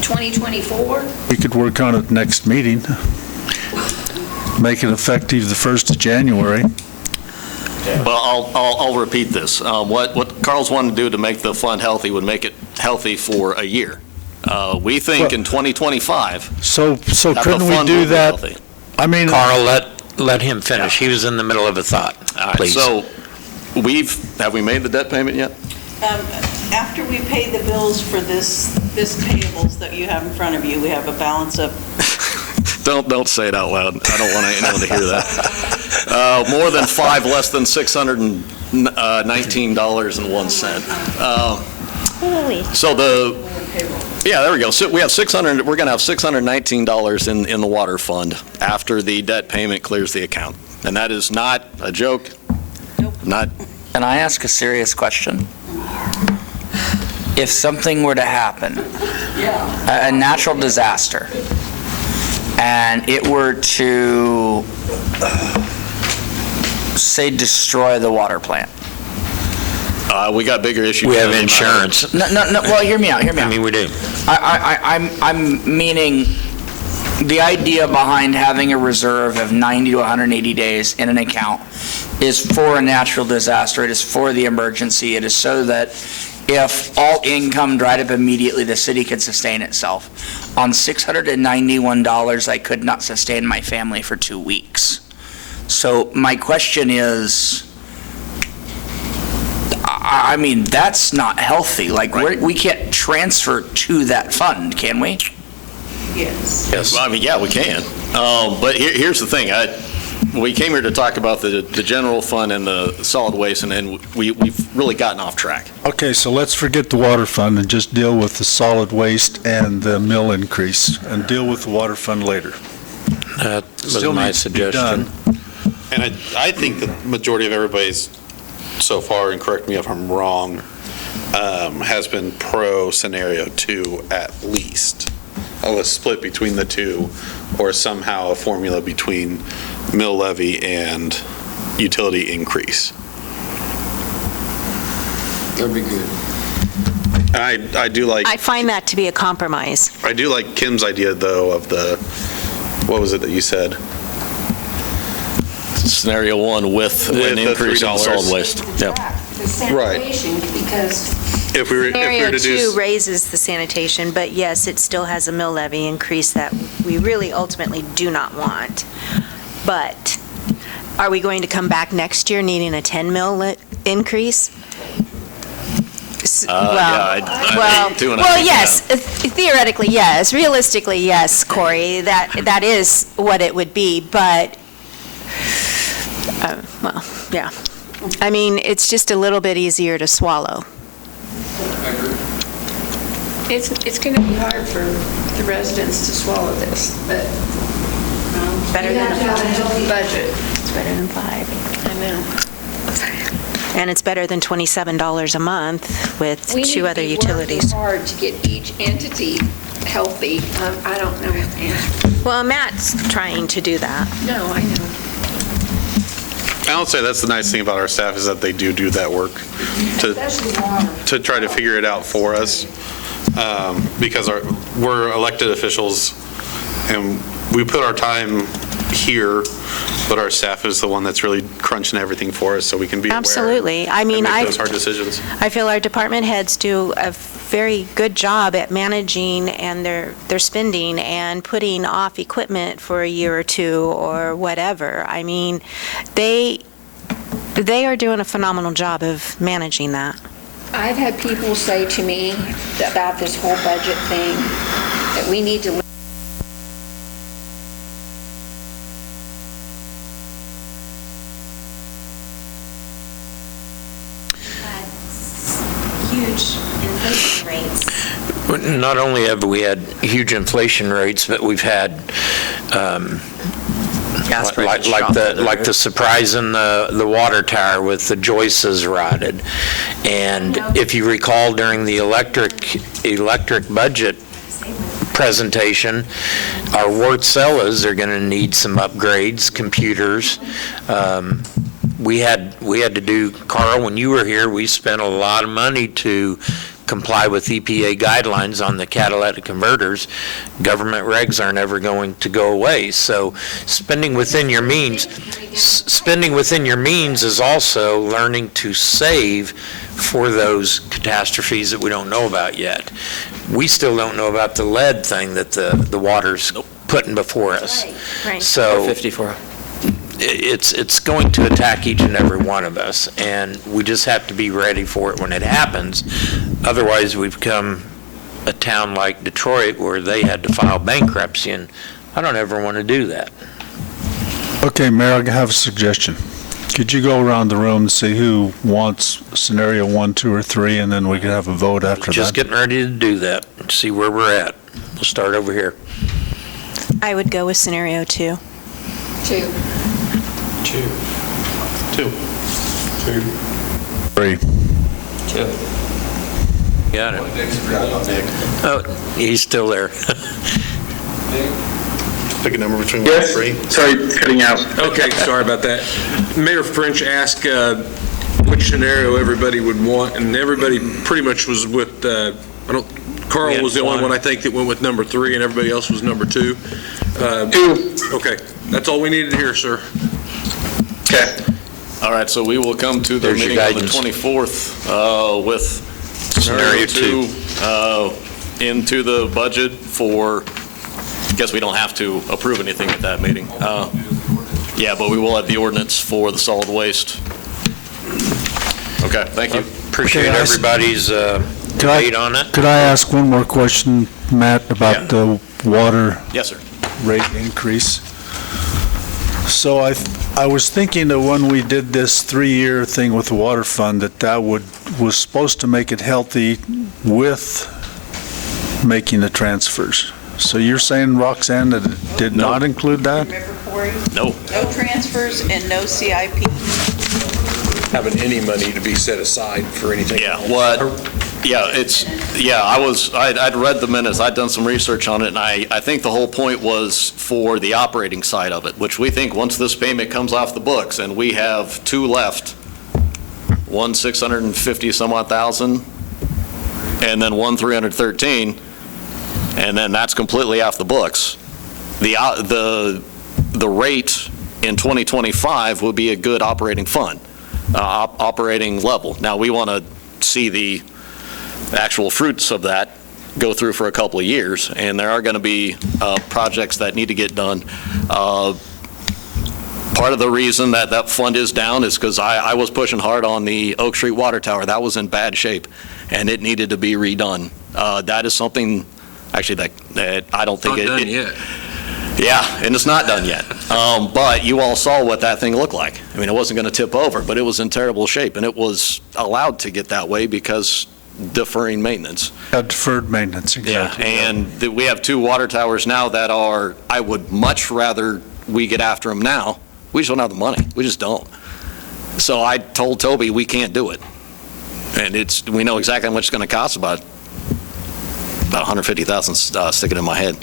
2024? We could work on it next meeting, make it effective the 1st of January. Well, I'll repeat this. What Carl's wanting to do to make the fund healthy would make it healthy for a year. We think in 2025. So that couldn't the we fund do will be that? healthy. I mean, Carl, let him finish. He was in the middle of a thought. All right, Please. so have we made the debt payment yet? After we pay the bills for this payables that you have in front of you, we have a balance of, Don't say it out loud. I don't want anyone to hear that. More than 5, less than $619.01. So there we go. So we have we're going to have $619 in the water fund after the debt payment clears the account. And that is not a joke. Not. Can I ask a serious question? If something were to happen, a natural disaster, and it were to, say, destroy the water plant. We got bigger issues. We have insurance. No, well, hear me out. I mean, we do. I'm meaning the idea behind having a reserve of 90 to 180 days in an account is for a natural disaster. It is for the emergency. It is so that if all income dried up immediately, the city could sustain itself. On $691, I could not sustain my family for 2 weeks. So my question is, I mean, that's not healthy. Like, we can't transfer to that fund, can we? yes. Yes. Well, I mean, yeah, we can. But here's the thing. We came here to talk about the general fund and the solid waste, and we've really gotten off track. Okay, so let's forget the water fund and just deal with the solid waste and the mill increase, and deal with the water fund later. That was Still my needs to be suggestion. done. And I think the majority of everybody's so far, and correct me if I'm wrong, has been pro scenario 2 at least. A split between the two, or somehow a formula between mill levy and utility increase. That'd be good. I do like. I find that to be a compromise. I do like Kim's idea, though, of what was it that you said? Scenario 1 with an the increase in $3. solid waste. Yep. The sanitation, because If we were Scenario to do. 2 raises the sanitation, but yes, it still has a mill levy increase that we really ultimately do not want. But are we going to come back next year needing a 10 mil increase? Yes, theoretically, yes. Realistically, yes, Corey, that is what it would be, but, well, yeah. I mean, it's just a little bit easier to swallow. it's going to be hard for the residents to swallow this, but Better you than have to have a healthy budget. It's better than 5. I know. And it's better than $27 a month with We need 2 to other be utilities. working hard to get each entity healthy. I don't know what the answer. Well, Matt's trying to do that. No, I know. I would say that's the nice thing about our staff is that they do that work Especially water. to try to figure it out for us. Because we're elected officials and we put our time here, but our staff is the one that's really crunching everything for us so we can be aware. Absolutely. I mean, and make those hard decisions. I feel our department heads do a very good job at managing and their spending and putting off equipment for a year or 2 or whatever. I mean, They are doing a phenomenal job of managing that. I've had people say to me about this whole budget thing, that we need to huge inflation rates. Not only have we had huge inflation rates, but we've had Gas like prices shot through the like the roof. surprise in the water tower with the joists rotted. And if you recall, during the electric budget presentation, our Wart Cellas are going to need some upgrades, computers. We had to do, Carl, when you were here, we spent a lot of money to comply with EPA guidelines on the catalytic converters. Government regs aren't ever going to go away. So spending within your means is also learning to save for those catastrophes that we don't know about yet. We still don't know about the lead thing that the water's putting before us. Right. So 54. it's going to attack each and every one of us, and we just have to be ready for it when it happens. Otherwise, we become a town like Detroit where they had to file bankruptcy, and I don't ever want to do that. Okay, Mayor, I have a suggestion. Could you go around the room and see who wants scenario 1, 2, or 3, and then we could have a vote after Just that? getting ready to do that, see where we're at. We'll start over here. I would go with scenario 2. 2. 3. 2. Got it. Oh, he's still there. Pick a number between 1 and 3. Sorry, it's cutting out. Okay, sorry about that. Mayor French asked which scenario everybody would want, and everybody pretty much was with, Carl was the only one I think that went with number 3, and everybody else was number 2. 2. Okay, that's all we needed to hear, sir. Okay. All right, so we will come to the There's your meeting on the guidance. 24th with Scenario Scenario 2 into the budget for, I guess we don't have to approve anything at that meeting. Yeah, but we will have the ordinance for the solid waste. Okay, thank you. Appreciate Okay, everybody's debate on it. Could I ask one more question, Matt, about the water Yes, sir. rate increase? So I was thinking that when we did this 3-year thing with the water fund, that was supposed to make it healthy with making the transfers. So you're saying, Roxanne, that it did not include that? Remember, Corey? No. No transfers and no CIP. Having any money to be set aside for anything. Yeah, I'd read the minutes, I'd done some research on it, and I think the whole point was for the operating side of it, which we think once this payment comes off the books, and we have 2 left, one 650 some odd thousand, and then one 313, and then that's completely off the books. The rate in 2025 will be a good operating fund, operating level. Now, we want to see the actual fruits of that go through for a couple of years, and there are going to be projects that need to get done. Part of the reason that fund is down is because I was pushing hard on the Oak Street water tower. That was in bad shape, and it needed to be redone. That is something, actually, that I don't think Not done yet. Yeah, and it's not done yet. But you all saw what that thing looked like. I mean, it wasn't going to tip over, but it was in terrible shape, and it was allowed to get that way because deferring maintenance. Deferred maintenance, exactly. Yeah, and we have 2 water towers now that are, I would much rather we get after them now. We just don't have the money. We just don't. So I told Toby we can't do it. And we know exactly how much it's going to cost, about 150,000 sticking in my head.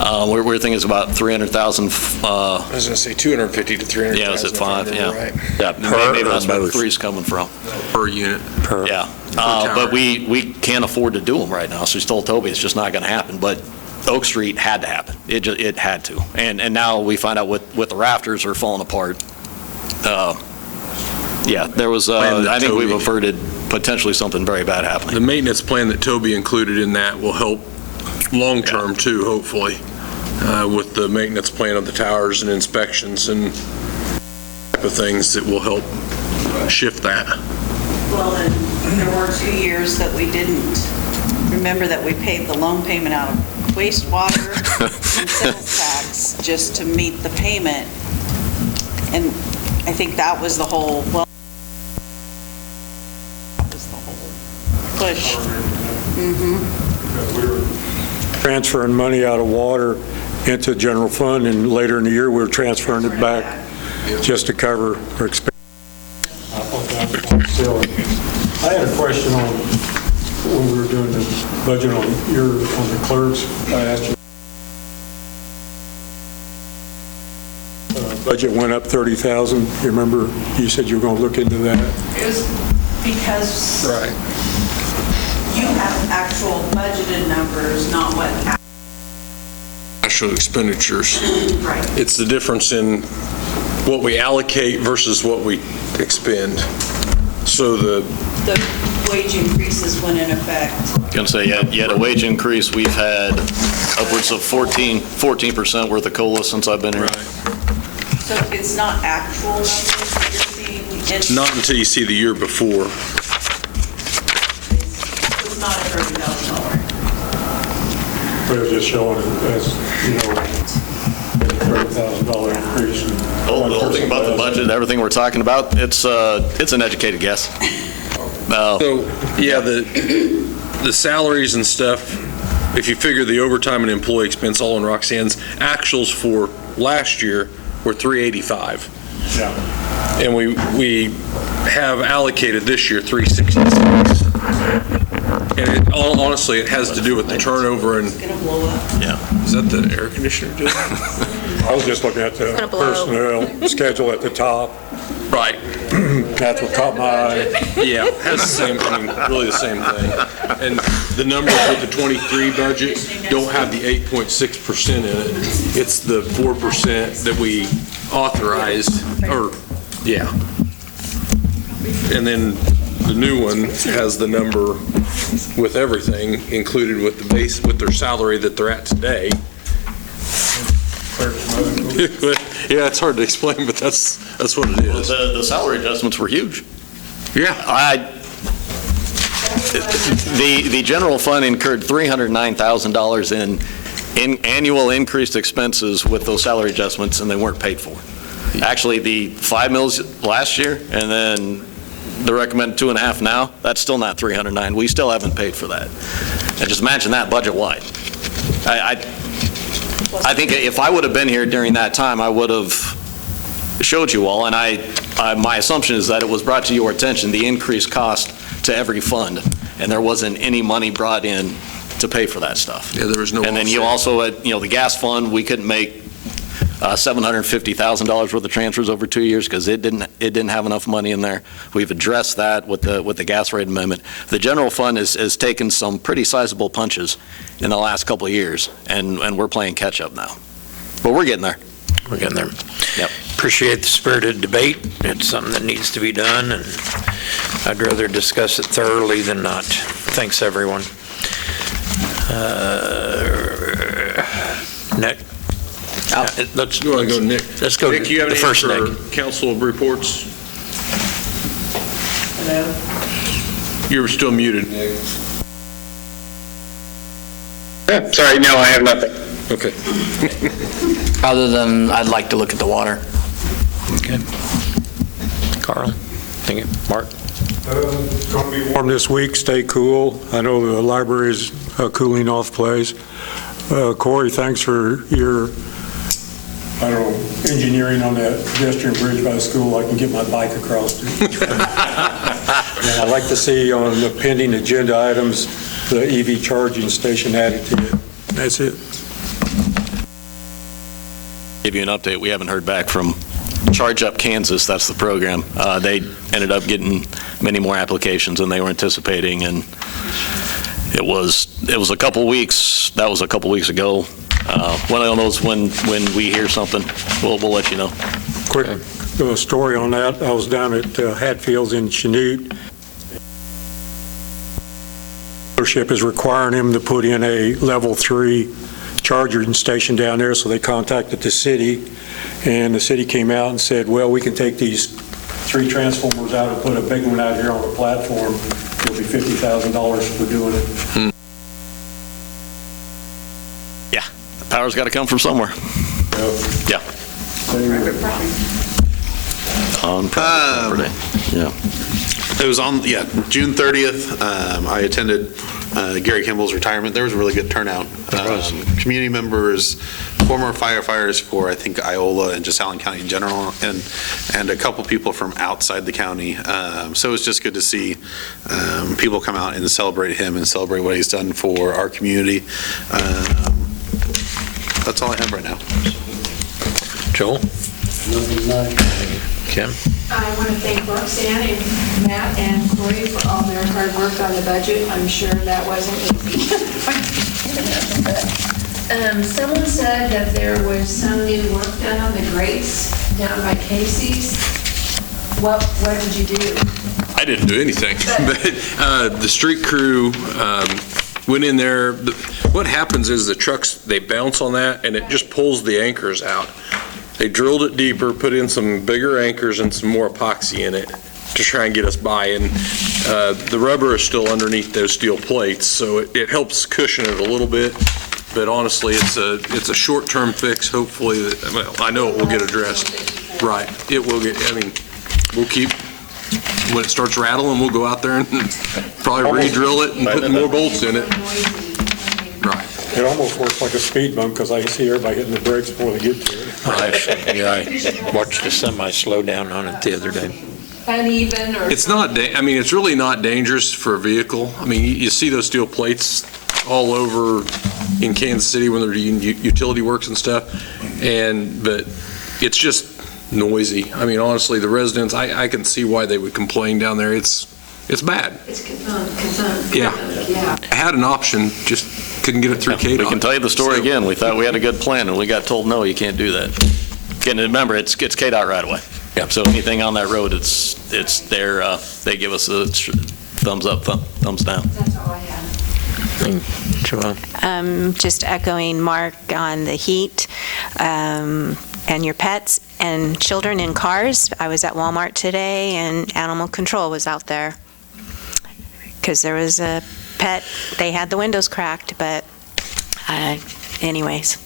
We're thinking it's about 300,000. I was going to say 250 to 300,000. Yeah, is it 5? Yeah. Right. Yeah, Maybe that's where the 3's coming from. Per unit. Yeah. But we can't afford to do them right now. So he's told Toby it's just not going to happen. But Oak Street had to happen. It had to. And now we find out with the rafters are falling apart. Yeah, there was, I think we've averted potentially something very bad happening. The maintenance plan that Toby included in that will help long-term too, hopefully, with the maintenance plan of the towers and inspections and type of things that will help shift that. Well, and there were 2 years that we didn't. Remember that we paid the loan payment out of wastewater and sales tax just to meet the payment. And I think that was the whole, that was the whole push. We were transferring money out of water into general fund, and later in the year, we were transferring it back just to cover our expenses. I had a question on, when we were doing the budget on the clerks, I asked you, budget went up 30,000. You remember, you said you were going to look into that? It was because you have actual budgeted numbers, not what. Actual expenditures. Right. It's the difference in what we allocate versus what we expend. So the wage increases went in effect. I was going to say, you had a wage increase. We've had upwards of 14% worth of COLA since I've been here. So it's not actual numbers that you're seeing? not until you see the year before. It's not a $30,000. But it was just showing as, $30,000 increase. The whole thing about the budget, everything we're talking about, it's an educated guess. So, yeah, the salaries and stuff, if you figure the overtime and employee expense all in Roxanne's, actuals for last year were $385. Yeah. And we have allocated this year $366. And honestly, it has to do with the turnover and. It's going to blow up. Yeah. Is that the air conditioner? I was just looking at the personnel schedule at the top. Right. That's what caught my eye. Yeah, it has the same, really the same thing. And the numbers with the 23 budget don't have the 8.6% in it. It's the 4% that we authorized, yeah. And then the new one has the number with everything included with the base, with their salary that they're at today. Yeah, it's hard to explain, but that's what it is. Well, the salary adjustments were huge. Yeah. The general fund incurred $309,000 in annual increased expenses with those salary adjustments, and they weren't paid for. Actually, the 5 mils last year, and then the recommended 2.5 now, that's still not 309. We still haven't paid for that. And just imagine that budget-wide. I think if I would have been here during that time, I would have showed you all, and my assumption is that it was brought to your attention, the increased cost to every fund, and there wasn't any money brought in to pay for that stuff. Yeah, there was no. And then you also had, the gas fund, we couldn't make $750,000 worth of transfers over 2 years because it didn't have enough money in there. We've addressed that with the gas rate amendment. The general fund has taken some pretty sizable punches in the last couple of years, and we're playing catch up now. But we're getting there. We're getting there. Yep. Appreciate the spirited debate. It's something that needs to be done, and I'd rather discuss it thoroughly than not. Thanks, everyone. Nick? Let's You want to go, Nick? Let's go Nick, you have the any first for Nick. council reports? Hello? You were still muted. Yeah, sorry, no, I have nothing. Okay. Other than, I'd like to look at the water. Okay. Carl? Thank you. Mark? It's going to be warm this week, stay cool. I know the library is a cooling off place. Corey, thanks for your, engineering on that pedestrian bridge by the school. I can get my bike across it. And I'd like to see on the pending agenda items, the EV charging station added to it. That's it. Give you an update. We haven't heard back from Charge Up Kansas. That's the program. They ended up getting many more applications than they were anticipating, and it was a couple weeks. That was a couple weeks ago. One of those when we hear something, we'll let you know. Quick story on that. I was down at Hatfields in Chanute. Dealership is requiring him to put in a level 3 charging station down there, so they contacted the city, and the city came out and said, well, we can take these 3 transformers out and put a big one out here on the platform, it'll be $50,000 for doing it. Yeah, the power's got to come from somewhere. Yeah. On private property. Yeah. It was on, June 30th. I attended Gary Kimball's retirement. There was a really good turnout. Community members, former firefighters for, I think, Iola and just Allen County in general, and a couple people from outside the county. So it was just good to see people come out and celebrate him and celebrate what he's done for our community. That's all I have right now. Joel? Kim? I want to thank Roxanne and Matt and Corey for all their hard work on the budget. I'm sure that wasn't easy. Someone said that there was some new work done on the grates down by Casey's. What did you do? I didn't do anything, but the street crew went in there. What happens is the trucks, they bounce on that and it just pulls the anchors out. They drilled it deeper, put in some bigger anchors and some more epoxy in it to try and get us by. And the rubber is still underneath those steel plates, so it helps cushion it a little bit. But honestly, it's a short-term fix. Hopefully, I know it will get addressed. Right, it will get. I mean, we'll keep. When it starts rattling, we'll go out there and probably re-drill it and put more bolts in it. Right. It almost works like a speed bump because I see everybody hitting the brakes before they get to it. I watched a semi slow down on it the other day. Uneven or? It's not, it's really not dangerous for a vehicle. I mean, you see those steel plates all over in Kansas City when they're doing utility works and stuff, but it's just noisy. I mean, honestly, the residents, I can see why they would complain down there. It's bad. It's confirmed. Yeah. I had an option, just couldn't get it through KDOT. We can tell you the story again. We thought we had a good plan, and we got told, no, you can't do that. Again, remember, it's KDOT right away. Yeah. So anything on that road, it's their, they give us a thumbs up, thumbs down. That's all I have. Just echoing Mark on the heat and your pets and children in cars. I was at Walmart today, and animal control was out there because there was a pet. They had the windows cracked, but anyways.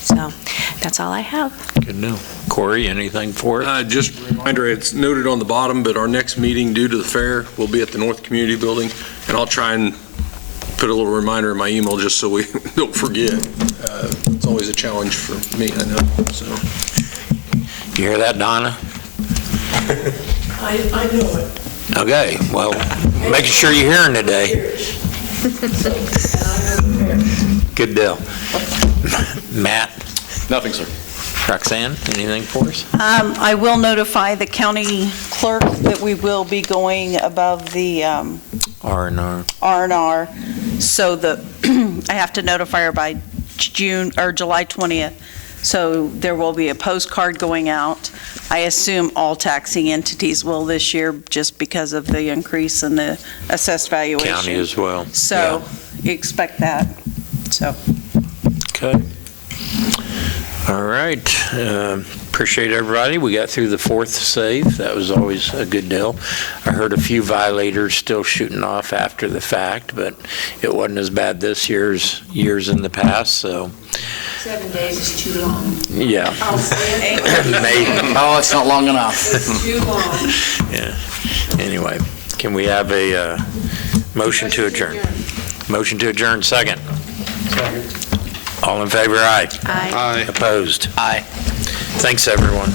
So that's all I have. Good deal. Corey, anything for it? Just a reminder, it's noted on the bottom, but our next meeting due to the fair will be at the North Community Building, and I'll try and put a little reminder in my email just so we don't forget. It's always a challenge for me, I know. So, You hear that, Donna? I know it. Okay, well, making sure you're hearing today. Good deal. Matt? Nothing, sir. Roxanne, anything for us? I will notify the county clerk that we will be going above the R&R. R&R, so I have to notify her by July 20th. So there will be a postcard going out. I assume all taxing entities will this year just because of the increase in the assessed valuation. County as well. So expect that, so. Okay. All right. Appreciate everybody. We got through the fourth save. That was always a good deal. I heard a few violators still shooting off after the fact, but it wasn't as bad this year as years in the past, so. 7 days is too long. Yeah. I'll say it. Maybe. Oh, it's not long enough. It's too long. Yeah. Anyway, can we have a motion to adjourn? Motion to adjourn, second. All in favor, aye. Aye. Opposed? Aye. Thanks, everyone.